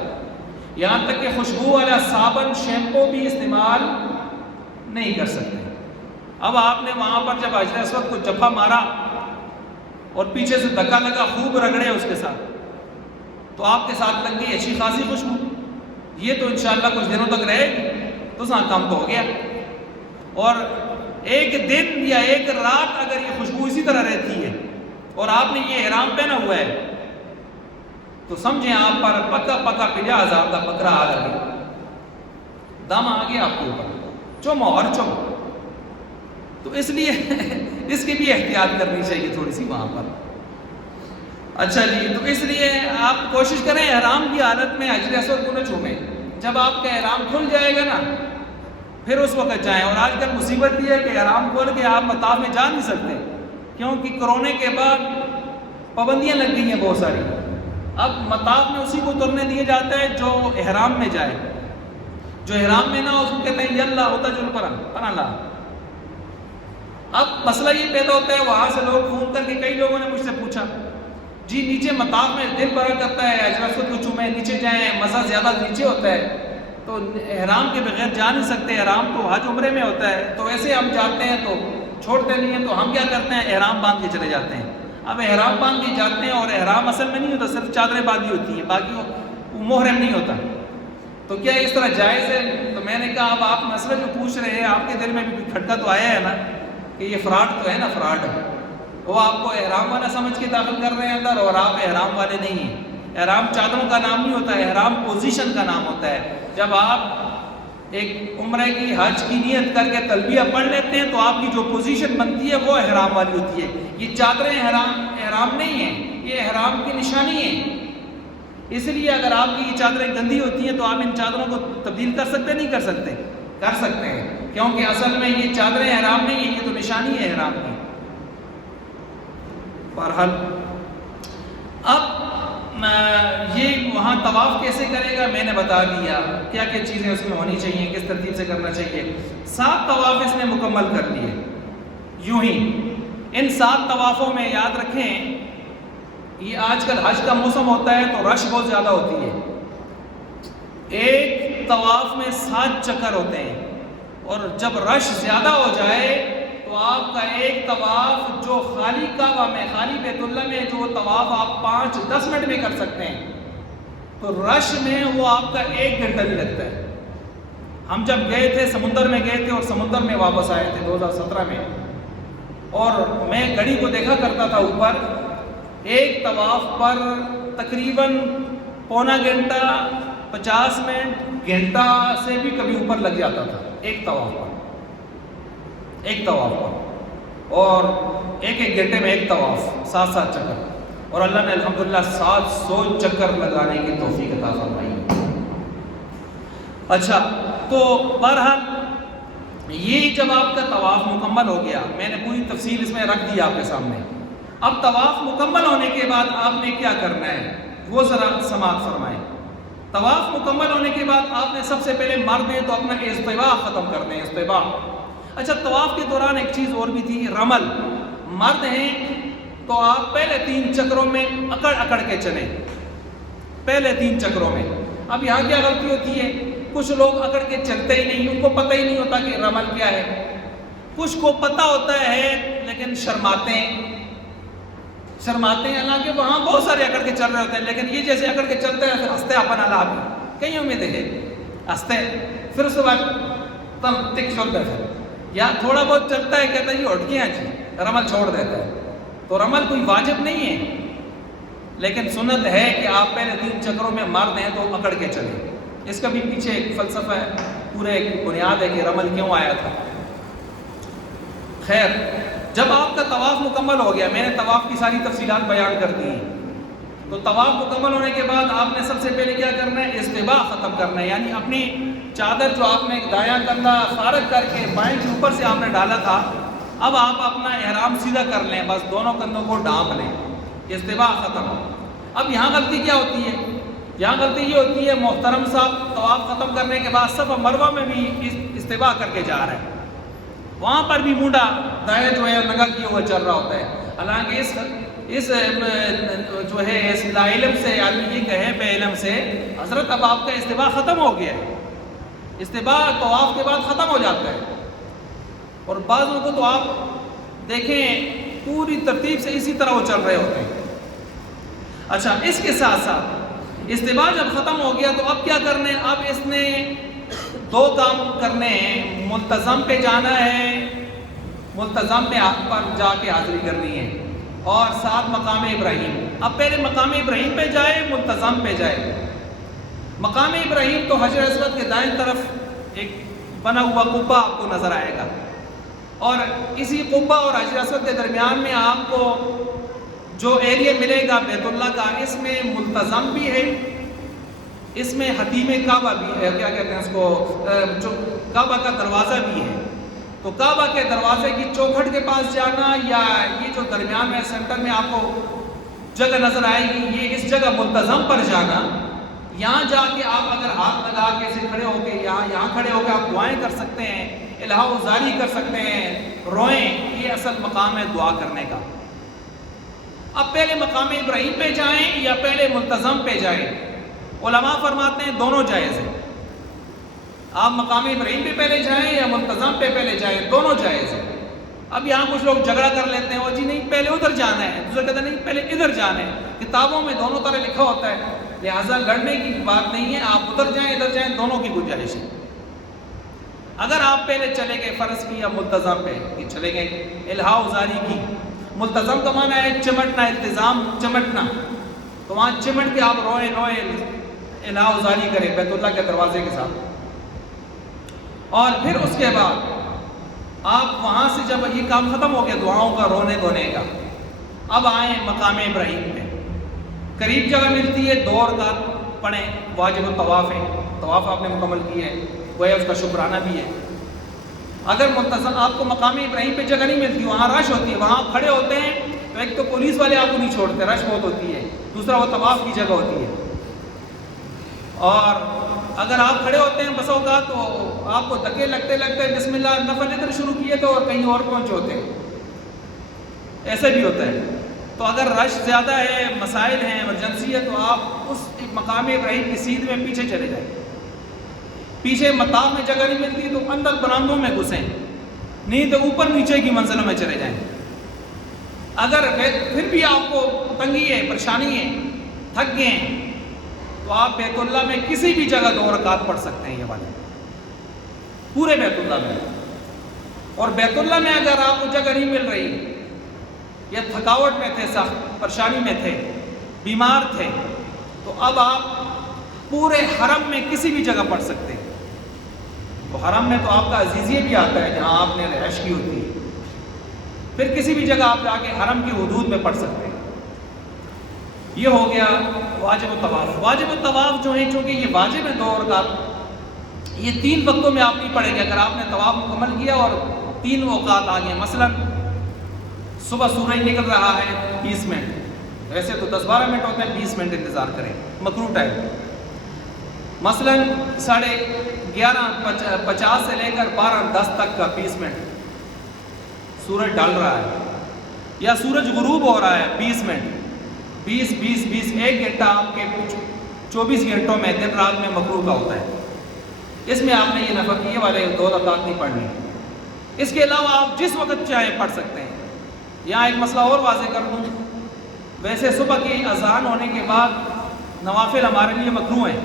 یہاں تک کہ خوشبو والا صابن شیمپو بھی استعمال نہیں کر سکتے۔ اب آپ نے وہاں پر جب حجر اسود کو جبھا مارا اور پیچھے سے دھکا لگا، خوب رگڑے اس کے ساتھ، تو آپ کے ساتھ لگ گئی اچھی خاصی خوشبو، یہ تو انشاءاللہ کچھ دنوں تک رہے گی، تو کام تو ہو گیا۔ اور ایک دن یا ایک رات اگر یہ خوشبو اسی طرح رہتی ہے اور آپ نے یہ احرام پہنا ہوا ہے تو سمجھیں آپ پر پکا پکا 50,000 کا بکرا آ گیا، دم آ گیا آپ کے اوپر، چم اور چم۔ تو اس لیے اس کی بھی احتیاط کرنی چاہیے تھوڑی سی وہاں پر۔ اچھا جی، تو اس لیے آپ کوشش کریں احرام کی حالت میں حجر اسود کو نہ چھوئیں، جب آپ کا احرام کھل جائے گا نا پھر اس وقت جائیں۔ اور آج کل مصیبت یہ ہے کہ احرام کھول کے آپ مطاف میں جا نہیں سکتے، کیونکہ کرونے کے بعد پابندیاں لگ گئی ہیں بہت ساری۔ اب مطاف میں اسی کو اترنے دیا جاتا ہے جو احرام میں جائے، جو احرام میں نہ ہو اس کو کہتے ہیں یلا ہوتا جو پناہ لا۔ اب مسئلہ یہ پیدا ہوتا ہے، وہاں سے لوگ فون کر کے، کئی لوگوں نے مجھ سے پوچھا جی نیچے مطاف میں دل بھرا کرتا ہے، حجر اسود کو چومیں، نیچے جائیں، مزہ زیادہ نیچے ہوتا ہے، تو احرام کے بغیر جا نہیں سکتے، احرام تو حج عمرے میں ہوتا ہے، تو ایسے ہم جاتے ہیں تو چھوڑتے نہیں ہیں، تو ہم کیا کرتے ہیں احرام باندھ کے چلے جاتے ہیں۔ اب احرام باندھ کے جاتے ہیں اور احرام اصل میں نہیں ہوتا، صرف چادریں باندھی ہوتی ہیں، باقی وہ محرم نہیں ہوتا، تو کیا اس طرح جائز ہے؟ تو میں نے کہا اب آپ مسئلہ جو پوچھ رہے ہیں آپ کے دل میں بھی کھٹکا تو آیا ہے نا کہ یہ فراڈ تو ہے نا، فراڈ ہے، وہ آپ کو احرام والا سمجھ کے داخل کر رہے ہیں اندر، اور آپ احرام والے نہیں ہیں۔ احرام چادروں کا نام نہیں ہوتا ہے، احرام پوزیشن کا نام ہوتا ہے۔ جب آپ ایک عمرے کی حج کی نیت کر کے تلبیہ پڑھ لیتے ہیں تو آپ کی جو پوزیشن بنتی ہے وہ احرام والی ہوتی ہے۔ یہ چادریں احرام نہیں ہیں، یہ احرام کی نشانی ہے۔ اس لیے اگر آپ کی یہ چادریں گندی ہوتی ہیں تو آپ ان چادروں کو تبدیل کر سکتے نہیں کر سکتے؟ کر سکتے ہیں، کیونکہ اصل میں یہ چادریں احرام نہیں ہیں، یہ تو نشانی ہے احرام کی۔ بہرحال اب یہ وہاں طواف کیسے کرے گا میں نے بتا دیا، کیا کیا چیزیں اس میں ہونی چاہیے، کس ترتیب سے کرنا چاہیے۔ 7 طواف اس نے مکمل کر لیے یوں ہی۔ ان 7 طوافوں میں یاد رکھیں، یہ آج کل حج کا موسم ہوتا ہے تو رش بہت زیادہ ہوتی ہے، ایک طواف میں 7 چکر ہوتے ہیں، اور جب رش زیادہ ہو جائے تو آپ کا ایک طواف جو خالی کعبہ میں، خالی بیت اللہ میں جو طواف آپ 5-10 منٹ میں کر سکتے ہیں، تو رش میں وہ آپ کا 1 گھنٹہ بھی لگتا ہے۔ ہم جب گئے تھے سمندر میں گئے تھے اور سمندر میں واپس آئے تھے 2017 میں، اور میں گھڑی کو دیکھا کرتا تھا اوپر، ایک طواف پر تقریباً پونا گھنٹہ، 50 منٹ، گھنٹہ سے بھی کبھی اوپر لگ جاتا تھا ایک طواف پر، اور ایک گھنٹے میں ایک طواف، 7 چکر، اور اللہ نے الحمدللہ 700 چکر لگانے کی توفیق عطا فرمائی۔ اچھا، تو بہرحال یہ جب آپ کا طواف مکمل ہو گیا، میں نے پوری تفصیل اس میں رکھ دی آپ کے سامنے۔ اب طواف مکمل ہونے کے بعد آپ نے کیا کرنا ہے وہ ذرا سماعت فرمائیں۔ طواف مکمل ہونے کے بعد آپ نے سب سے پہلے مرد ہیں تو اپنا اجتباء ختم کرنا ہے، اجتباء۔ اچھا، طواف کے دوران ایک چیز اور بھی تھی، رمل۔ مرد ہیں تو آپ پہلے 3 چکروں میں اکڑ کے چلیں، پہلے 3 چکروں میں۔ اب یہاں کیا غلطی ہوتی ہے، کچھ لوگ اکڑ کے چلتے ہی نہیں، ان کو پتہ ہی نہیں ہوتا کہ رمل کیا ہے۔ کچھ کو پتہ ہوتا ہے لیکن شرماتے ہیں، حالانکہ وہاں بہت سارے اکڑ کے چل رہے ہوتے ہیں، لیکن یہ جیسے اکڑ کے چلتے ہیں پھر ہنستے اپن اللہ بھی کئیوں میں دیکھے ہنستے، پھر اس کے بعد تم تک چلتا ہے، یا تھوڑا بہت چلتا ہے کہتا ہے یہ اٹھ گیا جی، رمل چھوڑ دیتا ہے۔ تو رمل کوئی واجب نہیں ہے، لیکن سنت ہے کہ آپ پہلے 3 چکروں میں مرد ہیں تو اکڑ کے چلیں۔ اس کا بھی پیچھے ایک فلسفہ ہے، پورے ایک بنیاد ہے کہ رمل کیوں آیا تھا۔ خیر، جب آپ کا طواف مکمل ہو گیا، میں نے طواف کی ساری تفصیلات بیان کر دی ہیں، تو طواف مکمل ہونے کے بعد آپ نے سب سے پہلے کیا کرنا ہے، اجتباء ختم کرنا ہے، یعنی اپنی چادر جو آپ نے دایاں کندھا فارغ کر کے بائیں کے اوپر سے آپ نے ڈالا تھا، اب آپ اپنا احرام سیدھا کر لیں، بس دونوں کندھوں کو ڈھانپ لیں، اجتباء ختم۔ اب یہاں غلطی کیا ہوتی ہے، یہاں غلطی یہ ہوتی ہے، محترم صاحب طواف ختم کرنے کے بعد صفا مروہ میں بھی اجتباء کر کے جا رہے ہیں، وہاں پر بھی مونڈا دائیں جو ہے ننگا کیے ہوا چل رہا ہوتا ہے، حالانکہ اس جو ہے اس لا علم سے آدمی یہ کہے بے علم سے حضرت اب آپ کا استباح ختم ہو گیا ہے، استباح طواف کے بعد ختم ہو جاتا ہے، اور بعضوں کو تو آپ دیکھیں پوری ترتیب سے اسی طرح وہ چل رہے ہوتے ہیں۔ اچھا، اس کے ساتھ ساتھ استباح جب ختم ہو گیا تو اب کیا کرنے، اب اس نے دو کام کرنے ہیں، ملتزم پہ جانا ہے، ملتزم پہ پر جا کے حاضری کرنی ہے، اور ساتھ مقام ابراہیم۔ اب پہلے مقام ابراہیم پہ جائے، ملتزم پہ جائے۔ مقام ابراہیم تو حجر اسود کے دائیں طرف ایک بنا ہوا قبہ آپ کو نظر آئے گا، اور اسی قبہ اور حجر اسود کے درمیان میں آپ کو جو ایریا ملے گا بیت اللہ کا، اس میں ملتزم بھی ہے، اس میں حتیم کعبہ بھی ہے، کیا کہتے ہیں اس کو، جو کعبہ کا دروازہ بھی ہے۔ تو کعبہ کے دروازے کی چوکھٹ کے پاس جانا، یا یہ جو درمیان میں سینٹر میں آپ کو جگہ نظر آئے گی، یہ اس جگہ ملتزم پر جانا، یہاں جا کے آپ اگر ہاتھ لگا کے سے کھڑے ہو کے یہاں کھڑے ہو کے آپ دعائیں کر سکتے ہیں، الہا وزاری کر سکتے ہیں، روئیں، یہ اصل مقام ہے دعا کرنے کا۔ اب پہلے مقام ابراہیم پہ جائیں یا پہلے ملتزم پہ جائیں؟ علماء فرماتے ہیں دونوں جائز ہیں، آپ مقام ابراہیم پہ پہلے جائیں یا ملتزم پہ پہلے جائیں، دونوں جائز ہیں۔ اب یہاں کچھ لوگ جھگڑا کر لیتے ہیں، وہ جی نہیں پہلے ادھر جانا ہے، دوسرے کہتے ہیں نہیں پہلے ادھر جانا ہے، کتابوں میں دونوں طرح لکھا ہوتا ہے، لہٰذا لڑنے کی بات نہیں ہے، آپ ادھر جائیں ادھر جائیں، دونوں کی گنجائش ہے۔ اگر آپ پہلے چلے گئے فرض کی یا ملتزم پہ چلے گئے، الہا وزاری کی، ملتزم کا معنی ہے چمٹنا، التزام چمٹنا، تو وہاں چمٹ کے آپ روئے الہا وزاری کریں بیت اللہ کے دروازے کے ساتھ، اور پھر اس کے بعد آپ وہاں سے جب یہ کام ختم ہو گیا دعاؤں کا، رونے دھونے کا، اب آئیں مقام ابراہیم پہ، قریب جگہ ملتی ہے، 2 رکعت پڑھیں، واجب الطواف ہے، طواف آپ نے مکمل کی ہے، وہ ہے اس کا شکرانہ بھی ہے۔ اگر ملتزم آپ کو مقام ابراہیم پہ جگہ نہیں ملتی، وہاں رش ہوتی ہے، وہاں آپ کھڑے ہوتے ہیں تو ایک تو پولیس والے آپ کو نہیں چھوڑتے، رش بہت ہوتی ہے، دوسرا وہ طواف کی جگہ ہوتی ہے، اور اگر آپ کھڑے ہوتے ہیں بس اوقات تو آپ کو دھکے لگتے لگتے بسم اللہ نفل ادھر شروع کیے تو اور کہیں اور پہنچ ہوتے ہیں، ایسے بھی ہوتا ہے۔ تو اگر رش زیادہ ہے، مسائل ہیں، ایمرجنسی ہے، تو آپ اس مقام ابراہیم کی سیدھ میں پیچھے چلے جائیں، پیچھے مطاف میں جگہ نہیں ملتی تو اندر برآمدوں میں گھسیں، نہیں تو اوپر نیچے کی منزلوں میں چلے جائیں۔ اگر پھر بھی آپ کو تنگی ہے، پریشانی ہے، تھک گئے ہیں، تو آپ بیت اللہ میں کسی بھی جگہ 2 رکعت پڑھ سکتے ہیں، یہ والے پورے بیت اللہ میں۔ اور بیت اللہ میں اگر آپ کو جگہ نہیں مل رہی، یا تھکاوٹ میں تھے، سخت پریشانی میں تھے، بیمار تھے، تو اب آپ پورے حرم میں کسی بھی جگہ پڑھ سکتے ہیں۔ تو حرم میں تو آپ کا عزیزیہ بھی آتا ہے جہاں آپ نے رہائش کی ہوتی ہے، پھر کسی بھی جگہ آپ جا کے حرم کی حدود میں پڑھ سکتے ہیں۔ یہ ہو گیا واجب الطواف۔ واجب الطواف جو ہے چونکہ یہ واجب ہے 2 رکعت، یہ 3 وقتوں میں آپ نہیں پڑھیں گے۔ اگر آپ نے طواف مکمل کیا اور 3 اوقات آ گئے، مثلا صبح سورج نکل رہا ہے 20 منٹ، ویسے تو 10-12 منٹ ہوتے ہیں، 20 منٹ انتظار کریں، مکروہ ٹائم، مثلا 11:50 سے لے کر 12:10 تک کا 20 منٹ سورج ڈال رہا ہے، یا سورج غروب ہو رہا ہے 20 منٹ، 20 1 گھنٹہ آپ کے 24 گھنٹوں میں دن رات میں مکروہ کا ہوتا ہے، اس میں آپ نے یہ نفل یہ والے 2 رکعت نہیں پڑھنی۔ اس کے علاوہ آپ جس وقت چاہیں پڑھ سکتے ہیں۔ یہاں ایک مسئلہ اور واضح کر دوں، ویسے صبح کی اذان ہونے کے بعد نوافل ہمارے لیے مکروہ ہیں،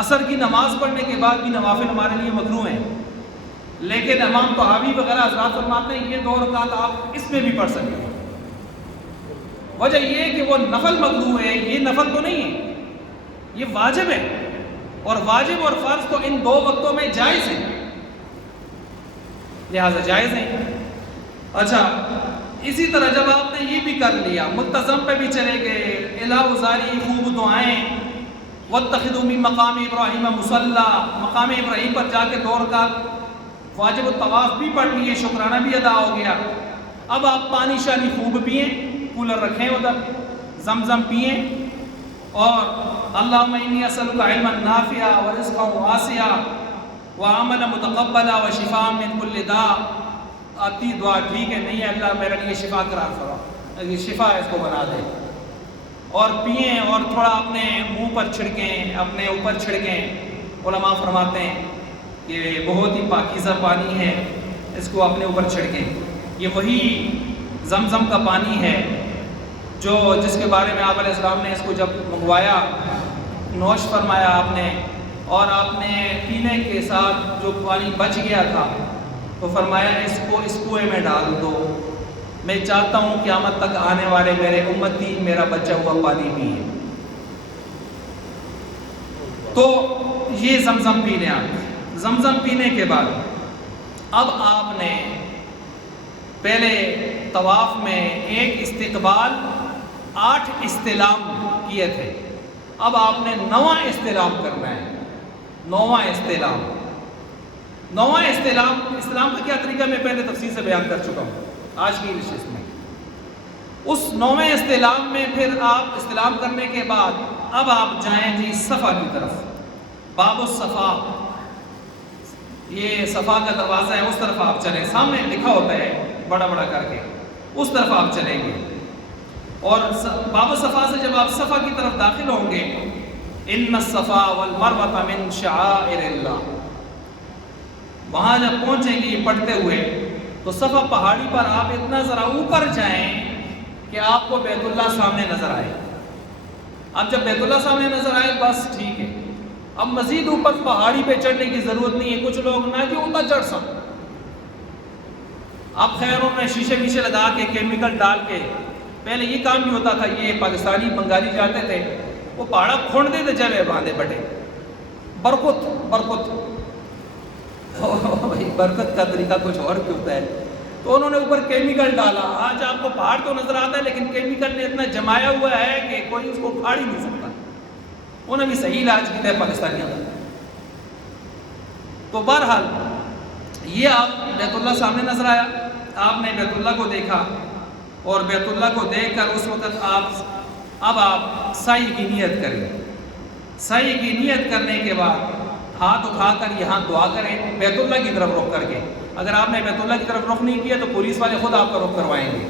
عصر کی نماز پڑھنے کے بعد بھی نوافل ہمارے لیے مکروہ ہیں، لیکن امام طحاوی وغیرہ حضرات فرماتے ہیں یہ 2 رکعت آپ اس میں بھی پڑھ سکتے ہیں۔ وجہ یہ ہے کہ وہ نفل مکروہ ہے، یہ نفل تو نہیں ہے، یہ واجب ہے، اور واجب اور فرض تو ان 2 وقتوں میں جائز ہیں، لہذا جائز ہیں۔ اچھا، اسی طرح جب آپ نے یہ بھی کر لیا، ملتزم پہ بھی چلے گئے، الہا وزاری، خوب دعائیں، واتخذوا من مقام ابراہیم مصلی، مقام ابراہیم پر جا کے 2 رکعت واجب الطواف بھی پڑھ لیے، شکرانہ بھی ادا ہو گیا۔ اب آپ پانی شانی خوب پئیں، کولر رکھیں ادھر، زمزم پئیں، اور اللہم انی اسألک علما نافعا ورزقا واسعا وعملا متقبلا وشفاء من کل داء۔ آتی دعا ٹھیک ہے، نہیں ہے اللہ میرے لیے شفا قرار فرما، شفا اس کو بنا دے، اور پئیں اور تھوڑا اپنے منہ پر چھڑکیں، اپنے اوپر چھڑکیں۔ علماء فرماتے ہیں کہ بہت ہی پاکیزہ پانی ہے، اس کو اپنے اوپر چھڑکیں۔ یہ وہی زمزم کا پانی ہے جس کے بارے میں آپ علیہ السلام نے اس کو جب منگوایا، نوش فرمایا آپ نے، اور آپ نے پینے کے ساتھ جو پانی بچ گیا تھا تو فرمایا اس کو اس کنویں میں ڈال دو، میں چاہتا ہوں قیامت تک آنے والے میرے امتی میرا بچا ہوا پانی پیے۔ تو یہ زمزم پینے آپ، زمزم پینے کے بعد اب آپ نے پہلے طواف میں ایک استقبال 8 استلام کیے تھے، اب آپ نے 9واں استلام کرنا ہے۔ 9واں استلام، 9واں استلام کا کیا طریقہ میں پہلے تفصیل سے بیان کر چکا ہوں آج کی نشست میں۔ اس 9ویں استلام میں پھر آپ استلام کرنے کے بعد اب آپ جائیں جی صفا کی طرف، باب الصفا، یہ صفا کا دروازہ ہے، اس طرف آپ چلیں، سامنے لکھا ہوتا ہے بڑا بڑا کر کے، اس طرف آپ چلیں گے، اور باب الصفا سے جب آپ صفا کی طرف داخل ہوں گے، ان الصفا والمروہ من شعائر اللہ، وہاں جب پہنچیں گے پڑھتے ہوئے تو صفا پہاڑی پر آپ اتنا ذرا اوپر جائیں کہ آپ کو بیت اللہ سامنے نظر آئے۔ اب جب بیت اللہ سامنے نظر آئے بس ٹھیک ہے، اب مزید اوپر پہاڑی پہ چڑھنے کی ضرورت نہیں ہے۔ کچھ لوگ نہ کہ اوپر چڑھ سکتے، اب خیر انہوں نے شیشے لگا کے کیمیکل ڈال کے، پہلے یہ کام نہیں ہوتا تھا، یہ پاکستانی بنگالی جاتے تھے وہ پہاڑا کھوڑ دیتے جلے باندھے بٹے، برکت بھائی برکت کا طریقہ کچھ اور بھی ہوتا ہے، تو انہوں نے اوپر کیمیکل ڈالا۔ آج آپ کو پہاڑ تو نظر آتا ہے لیکن کیمیکل نے اتنا جمایا ہوا ہے کہ کوئی اس کو پھاڑ ہی نہیں سکتا۔ انہوں نے بھی صحیح علاج کیا ہے پاکستانیوں کا۔ تو بہرحال یہ آپ بیت اللہ سامنے نظر آیا، آپ نے بیت اللہ کو دیکھا، اور بیت اللہ کو دیکھ کر اس وقت اب آپ سعی کی نیت کریں۔ سعی کی نیت کرنے کے بعد ہاتھ اٹھا کر یہاں دعا کریں بیت اللہ کی طرف رخ کر کے۔ اگر آپ نے بیت اللہ کی طرف رخ نہیں کیا تو پولیس والے خود آپ کا رخ کروائیں گے،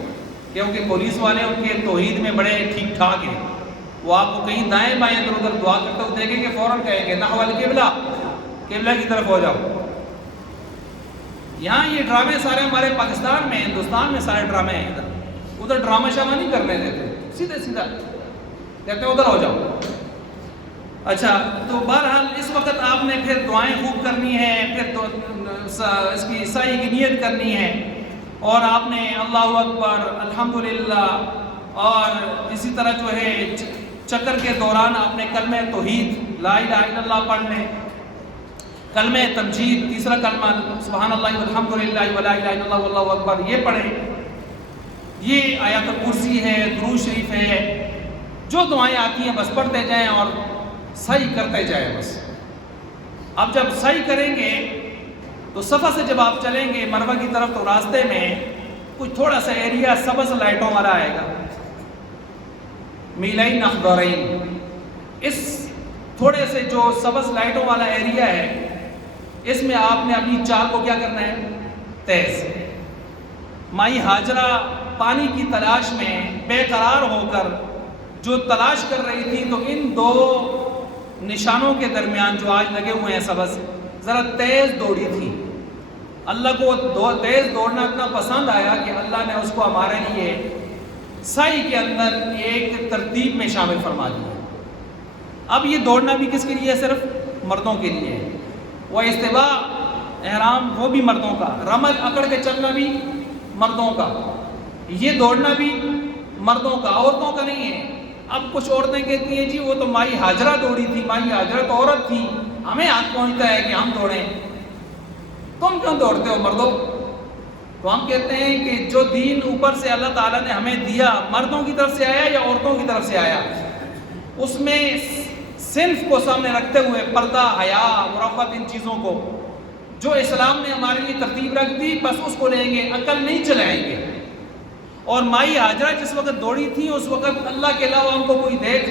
کیونکہ پولیس والے ان کے توحید میں بڑے ٹھیک ٹھاک ہیں، وہ آپ کو کہیں دائیں بائیں ادھر ادھر دعا کرتے ہوئے دیکھیں گے فوراً کہیں گے نحو القبلہ، قبلہ کی طرف ہو جاؤ۔ یہاں یہ ڈرامے سارے ہمارے پاکستان میں، ہندوستان میں سارے ڈرامے ہیں، ادھر ڈرامہ شامہ نہیں کرنے دیتے، سیدھا کہتے ادھر ہو جاؤ۔ اچھا، تو بہرحال اس وقت آپ نے پھر دعائیں خوب کرنی ہیں، پھر اس کی سعی کی نیت کرنی ہے، اور آپ نے اللہ اکبر، الحمدللہ، اور اسی طرح جو ہے چکر کے دوران آپ نے کلمہ توحید لا الہ الا اللہ پڑھ لیں، کلمہ تمجید تیسرا کلمہ سبحان اللہ والحمدللہ ولا الہ الا اللہ واللہ اکبر یہ پڑھیں۔ یہ آیت کرسی ہے، درود شریف ہے، جو دعائیں آتی ہیں بس پڑھتے جائیں اور سعی کرتے جائیں بس۔ اب جب سعی کریں گے تو صفا سے جب آپ چلیں گے مروہ کی طرف تو راستے میں کچھ تھوڑا سا ایریا سبز لائٹوں والا آئے گا، میلین اخضرین، اس تھوڑے سے جو سبز لائٹوں والا ایریا ہے اس میں آپ نے اپنی چال کو کیا کرنا ہے، تیز۔ مائی ہاجرہ پانی کی تلاش میں بے قرار ہو کر جو تلاش کر رہی تھی، تو ان دو نشانوں کے درمیان جو آج لگے ہوئے ہیں سبز، ذرا تیز دوڑی تھی۔ اللہ کو تیز دوڑنا اتنا پسند آیا کہ اللہ نے اس کو ہمارے لیے سعی کے اندر ایک ترتیب میں شامل فرما دیا۔ اب یہ دوڑنا بھی کس کے لیے؟ صرف مردوں کے لیے ہے۔ وہ استباء احرام وہ بھی مردوں کا، رمل اکڑ کے چلنا بھی مردوں کا، یہ دوڑنا بھی مردوں کا، عورتوں کا نہیں ہے۔ اب کچھ عورتیں کہتی ہیں جی وہ تو مائی ہاجرہ دوڑی تھی، مائی ہاجرہ تو عورت تھی، ہمیں ہاتھ پہنچتا ہے کہ ہم دوڑیں، تم کیوں دوڑتے ہو مردوں؟ تو ہم کہتے ہیں کہ جو دین اوپر سے اللہ تعالیٰ نے ہمیں دیا مردوں کی طرف سے آیا یا عورتوں کی طرف سے آیا، اس میں صنف کو سامنے رکھتے ہوئے پردہ، حیا، مرافت، ان چیزوں کو جو اسلام نے ہمارے لیے ترتیب رکھ دی بس اس کو لیں گے، عقل نہیں چلائیں گے۔ اور مائی ہاجرہ جس وقت دوڑی تھی اس وقت اللہ کے علاوہ ہم کو کوئی دیکھ،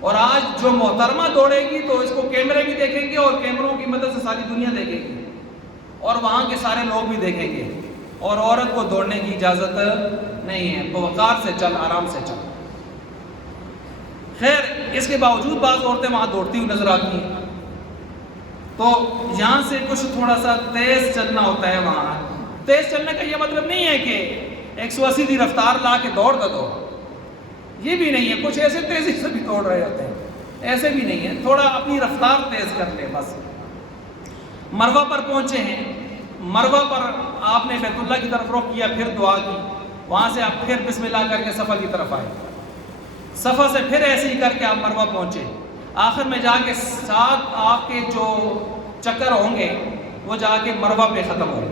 اور آج جو محترمہ دوڑے گی تو اس کو کیمرے بھی دیکھیں گے اور کیمروں کی مدد سے ساری دنیا دیکھے گی اور وہاں کے سارے لوگ بھی دیکھیں گے۔ اور عورت کو دوڑنے کی اجازت نہیں ہے، تو وقار سے چل، آرام سے چل۔ خیر اس کے باوجود بعض عورتیں وہاں دوڑتی ہوئی نظر آتی ہیں، تو یہاں سے کچھ تھوڑا سا تیز چلنا ہوتا ہے۔ وہاں تیز چلنے کا یہ مطلب نہیں ہے کہ 180 کی رفتار لا کے دوڑ دو، یہ بھی نہیں ہے، کچھ ایسے تیزی سے بھی دوڑ رہے ہوتے ہیں، ایسے بھی نہیں ہے، تھوڑا اپنی رفتار تیز کر لے بس۔ مروہ پر پہنچے ہیں، مروہ پر آپ نے بیت اللہ کی طرف رخ کیا، پھر دعا کی، وہاں سے آپ پھر بسم اللہ کر کے صفا کی طرف آئے، صفا سے پھر ایسے ہی کر کے آپ مروہ پہنچے، آخر میں جا کے 7 آپ کے جو چکر ہوں گے وہ جا کے مروہ پہ ختم ہوں گے۔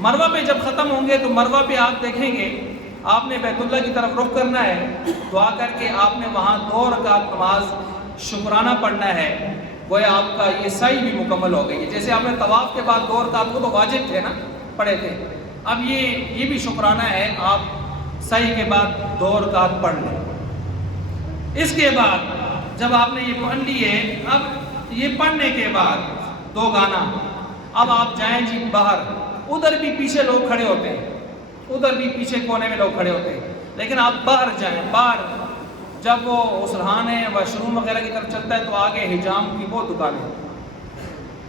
مروہ پہ جب ختم ہوں گے تو مروہ پہ آپ دیکھیں گے آپ نے بیت اللہ کی طرف رخ کرنا ہے، دعا کر کے آپ نے وہاں 2 رکعت نماز شکرانہ پڑھنا ہے، گویا آپ کا یہ سعی بھی مکمل ہو گئی ہے۔ جیسے آپ نے طواف کے بعد 2 رکعت کو تو واجب تھے نا، پڑھے تھے، اب یہ بھی شکرانہ ہے، آپ سعی کے بعد 2 رکعت پڑھ لیں۔ اس کے بعد جب آپ نے یہ پڑھ لیے، اب یہ پڑھنے کے بعد 2 گانا، اب آپ جائیں جی باہر، ادھر بھی پیچھے لوگ کھڑے ہوتے ہیں، ادھر بھی پیچھے کونے میں لوگ کھڑے ہوتے ہیں، لیکن آپ باہر جائیں۔ باہر جب وہ غسلخانے واش روم وغیرہ کی طرف چلتا ہے تو آگے حجام کی بہت دکانیں،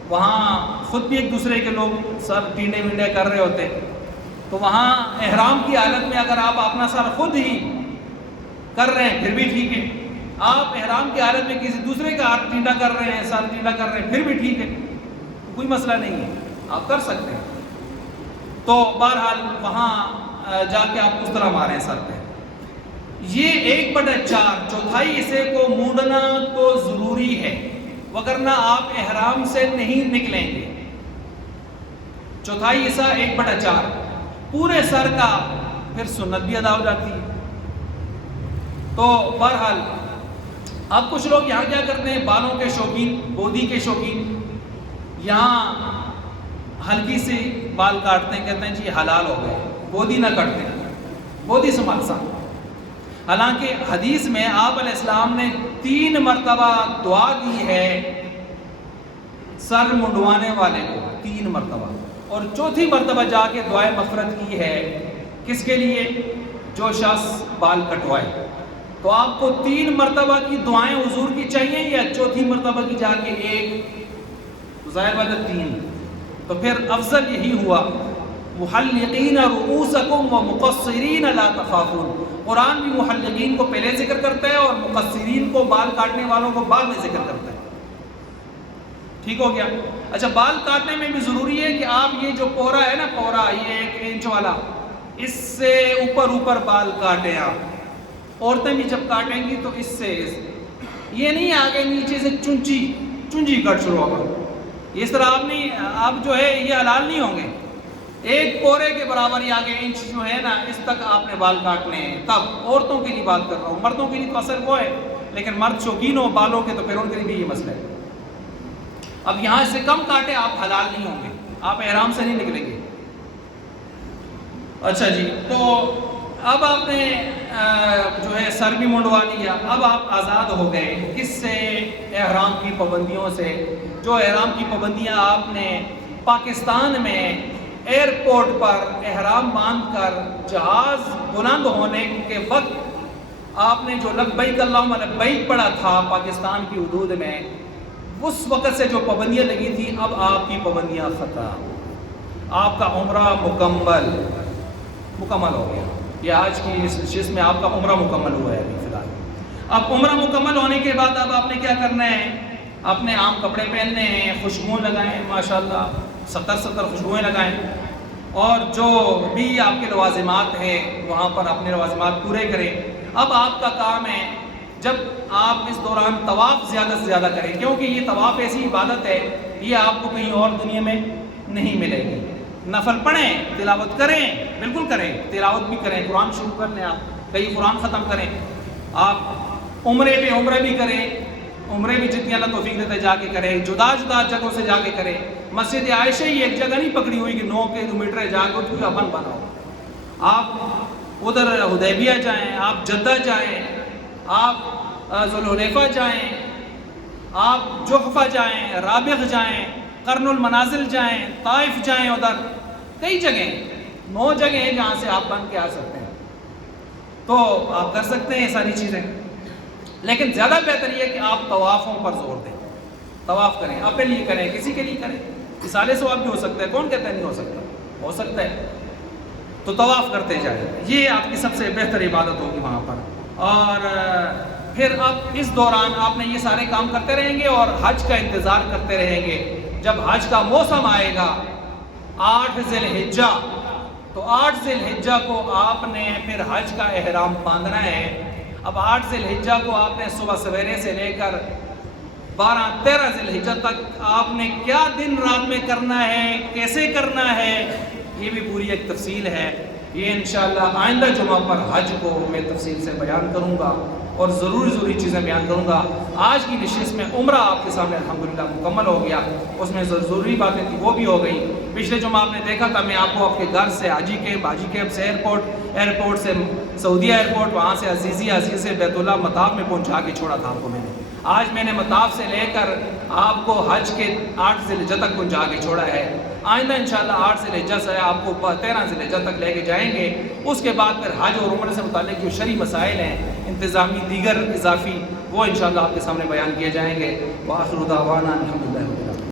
وہاں خود بھی ایک دوسرے کے لوگ سر ٹینڈے وینڈے کر رہے ہوتے ہیں، تو وہاں احرام کی حالت میں اگر آپ اپنا سر خود ہی کر رہے ہیں پھر بھی ٹھیک ہے، آپ احرام کی حالت میں کسی دوسرے کا ہاتھ ٹینڈا کر رہے ہیں، سر ٹینڈا کر رہے ہیں، پھر بھی ٹھیک ہے، کوئی مسئلہ نہیں ہے، آپ کر سکتے ہیں۔ تو بہرحال وہاں جا کے آپ اس طرح ماریں سر پہ۔ یہ 1/4 چوتھائی حصے کو مونڈنا تو ضروری ہے، وگرنہ آپ احرام سے نہیں نکلیں گے۔ چوتھائی حصہ 1/4 پورے سر کا پھر سنت بھی ادا ہو جاتی ہے۔ تو بہرحال اب کچھ لوگ یہاں کیا کرتے ہیں، بالوں کے شوقین، بودی کے شوقین، یہاں ہلکی سی بال کاٹتے ہیں، کہتے ہیں جی حلال ہو گئے، بودی نہ کٹتے ہیں، بودی سنبھالسا۔ حالانکہ حدیث میں آپ علیہ السلام نے 3 مرتبہ دعا کی ہے سر منڈوانے والے کو، 3 مرتبہ، اور 4تھی مرتبہ جا کے دعائے مغفرت کی ہے کس کے لیے؟ جو شخص بال کٹوائے۔ تو آپ کو 3 مرتبہ کی دعائیں حضور کی چاہیے یا 4تھی مرتبہ کی جا کے 1؟ ظاہر بات ہے 3، تو پھر افضل یہی ہوا، محلقین رؤوسکم ومقصرین لا تخافون۔ قرآن بھی محلقین کو پہلے ذکر کرتا ہے اور مقصرین کو، بال کاٹنے والوں کو بعد میں ذکر کرتا ہے۔ ٹھیک ہو گیا؟ اچھا، بال کاٹنے میں بھی ضروری ہے کہ آپ یہ جو پورا ہے نا، پورا یہ 1 انچ والا، اس سے اوپر بال کاٹیں آپ۔ عورتیں بھی جب کاٹیں گی تو اس سے، یہ نہیں آگے نیچے سے چنچی کٹ شروع ہوگا، اس طرح آپ نہیں، آپ جو ہے یہ حلال نہیں ہوں گے۔ 1 پورے کے برابر یا آگے انچ جو ہے نا، اس تک آپ نے بال کاٹنے ہیں۔ تب عورتوں کے لیے بات کر رہا ہوں، مردوں کے لیے تو اثر وہ ہے، لیکن مرد شوقین ہو بالوں کے تو پھر ان کے لیے بھی یہ مسئلہ ہے۔ اب یہاں سے کم کاٹے آپ حلال نہیں ہوں گے، آپ احرام سے نہیں نکلیں گے۔ اچھا جی، تو اب آپ نے جو ہے سر بھی منڈوا لیا، اب آپ آزاد ہو گئے کس سے؟ احرام کی پابندیوں سے۔ جو احرام کی پابندیاں آپ نے پاکستان میں ایئرپورٹ پر احرام باندھ کر جہاز بلند ہونے کے وقت آپ نے جو لبیک اللہم لبیک پڑھا تھا پاکستان کی حدود میں، اس وقت سے جو پابندیاں لگی تھی، اب آپ کی پابندیاں ختم، آپ کا عمرہ مکمل ہو گیا۔ یہ آج کی اس نشست میں آپ کا عمرہ مکمل ہوا ہے ابھی فی الحال۔ اب عمرہ مکمل ہونے کے بعد اب آپ نے کیا کرنا ہے؟ اپنے عام کپڑے پہننے ہیں، خوشبوئیں لگائیں، ماشاءاللہ 70 خوشبوئیں لگائیں، اور جو بھی آپ کے لوازمات ہیں وہاں پر اپنے لوازمات پورے کریں۔ اب آپ کا کام ہے، جب آپ اس دوران طواف زیادہ سے زیادہ کریں، کیونکہ یہ طواف ایسی عبادت ہے، یہ آپ کو کہیں اور دنیا میں نہیں ملے گی۔ نفل پڑھیں، تلاوت کریں، بالکل کریں، تلاوت بھی کریں، قرآن شروع کر لیں، آپ کئی قرآن ختم کریں، آپ عمرے پہ عمرے بھی کریں، عمرے بھی جتنی اللہ توفیق دیتے جا کے کریں، جدا جگہوں سے جا کے کریں۔ مسجد عائشہ ہی ایک جگہ نہیں پکڑی ہوئی کہ 9 کلومیٹر جا کے اس کا بن بناؤ، آپ ادھر حدیبیہ جائیں، آپ جدہ جائیں، آپ ذوالحلیفہ جائیں، آپ جحفہ جائیں، رابغ جائیں، قرن المنازل جائیں، طائف جائیں، ادھر کئی جگہیں 9 جگہیں ہیں جہاں سے آپ بن کے آ سکتے ہیں، تو آپ کر سکتے ہیں یہ ساری چیزیں، لیکن زیادہ بہتر یہ کہ آپ طوافوں پر زور دیں، طواف کریں، اپنے لیے کریں، کسی کے لیے کریں، اصالے ثواب بھی ہو سکتا ہے، کون کہتا ہے نہیں ہو سکتا، ہو سکتا ہے، تو طواف کرتے جائیں، یہ آپ کی سب سے بہتر عبادت ہوگی وہاں پر۔ اور پھر اب اس دوران آپ نے یہ سارے کام کرتے رہیں گے اور حج کا انتظار کرتے رہیں گے۔ جب حج کا موسم آئے گا 8 ذی الحجہ، تو 8 ذی الحجہ کو آپ نے پھر حج کا احرام باندھنا ہے۔ اب 8 ذی الحجہ کو آپ نے صبح سویرے سے لے کر 12-13 ذی الحجہ تک آپ نے کیا دن رات میں کرنا ہے، کیسے کرنا ہے، یہ بھی پوری ایک تفصیل ہے۔ یہ انشاءاللہ آئندہ جمعہ پر حج کو میں تفصیل سے بیان کروں گا اور ضروری چیزیں بیان کروں گا۔ آج کی نشست میں عمرہ آپ کے سامنے الحمدللہ مکمل ہو گیا، اس میں ضروری باتیں تھیں وہ بھی ہو گئی۔ پچھلے جمعہ آپ نے دیکھا تھا میں آپ کو آپ کے گھر سے حاجی کیمپ سے ایئرپورٹ سے سعودیہ ایئرپورٹ، وہاں سے عزیز سے بیت اللہ مطاف میں پہنچا کے چھوڑا تھا آپ کو میں نے۔ آج میں نے مطاف سے لے کر آپ کو حج کے 8 ذی الحجہ تک پہنچا کے چھوڑا ہے۔ آئندہ انشاءاللہ 8 ذی الحجہ سے آپ کو 13 ذی الحجہ تک لے کے جائیں گے۔ اس کے بعد پھر حج اور عمرہ سے متعلق جو شرعی مسائل ہیں، انتظامی دیگر اضافی، وہ انشاءاللہ آپ کے سامنے بیان کیے جائیں گے۔ وآخر دعوانا الحمدللہ۔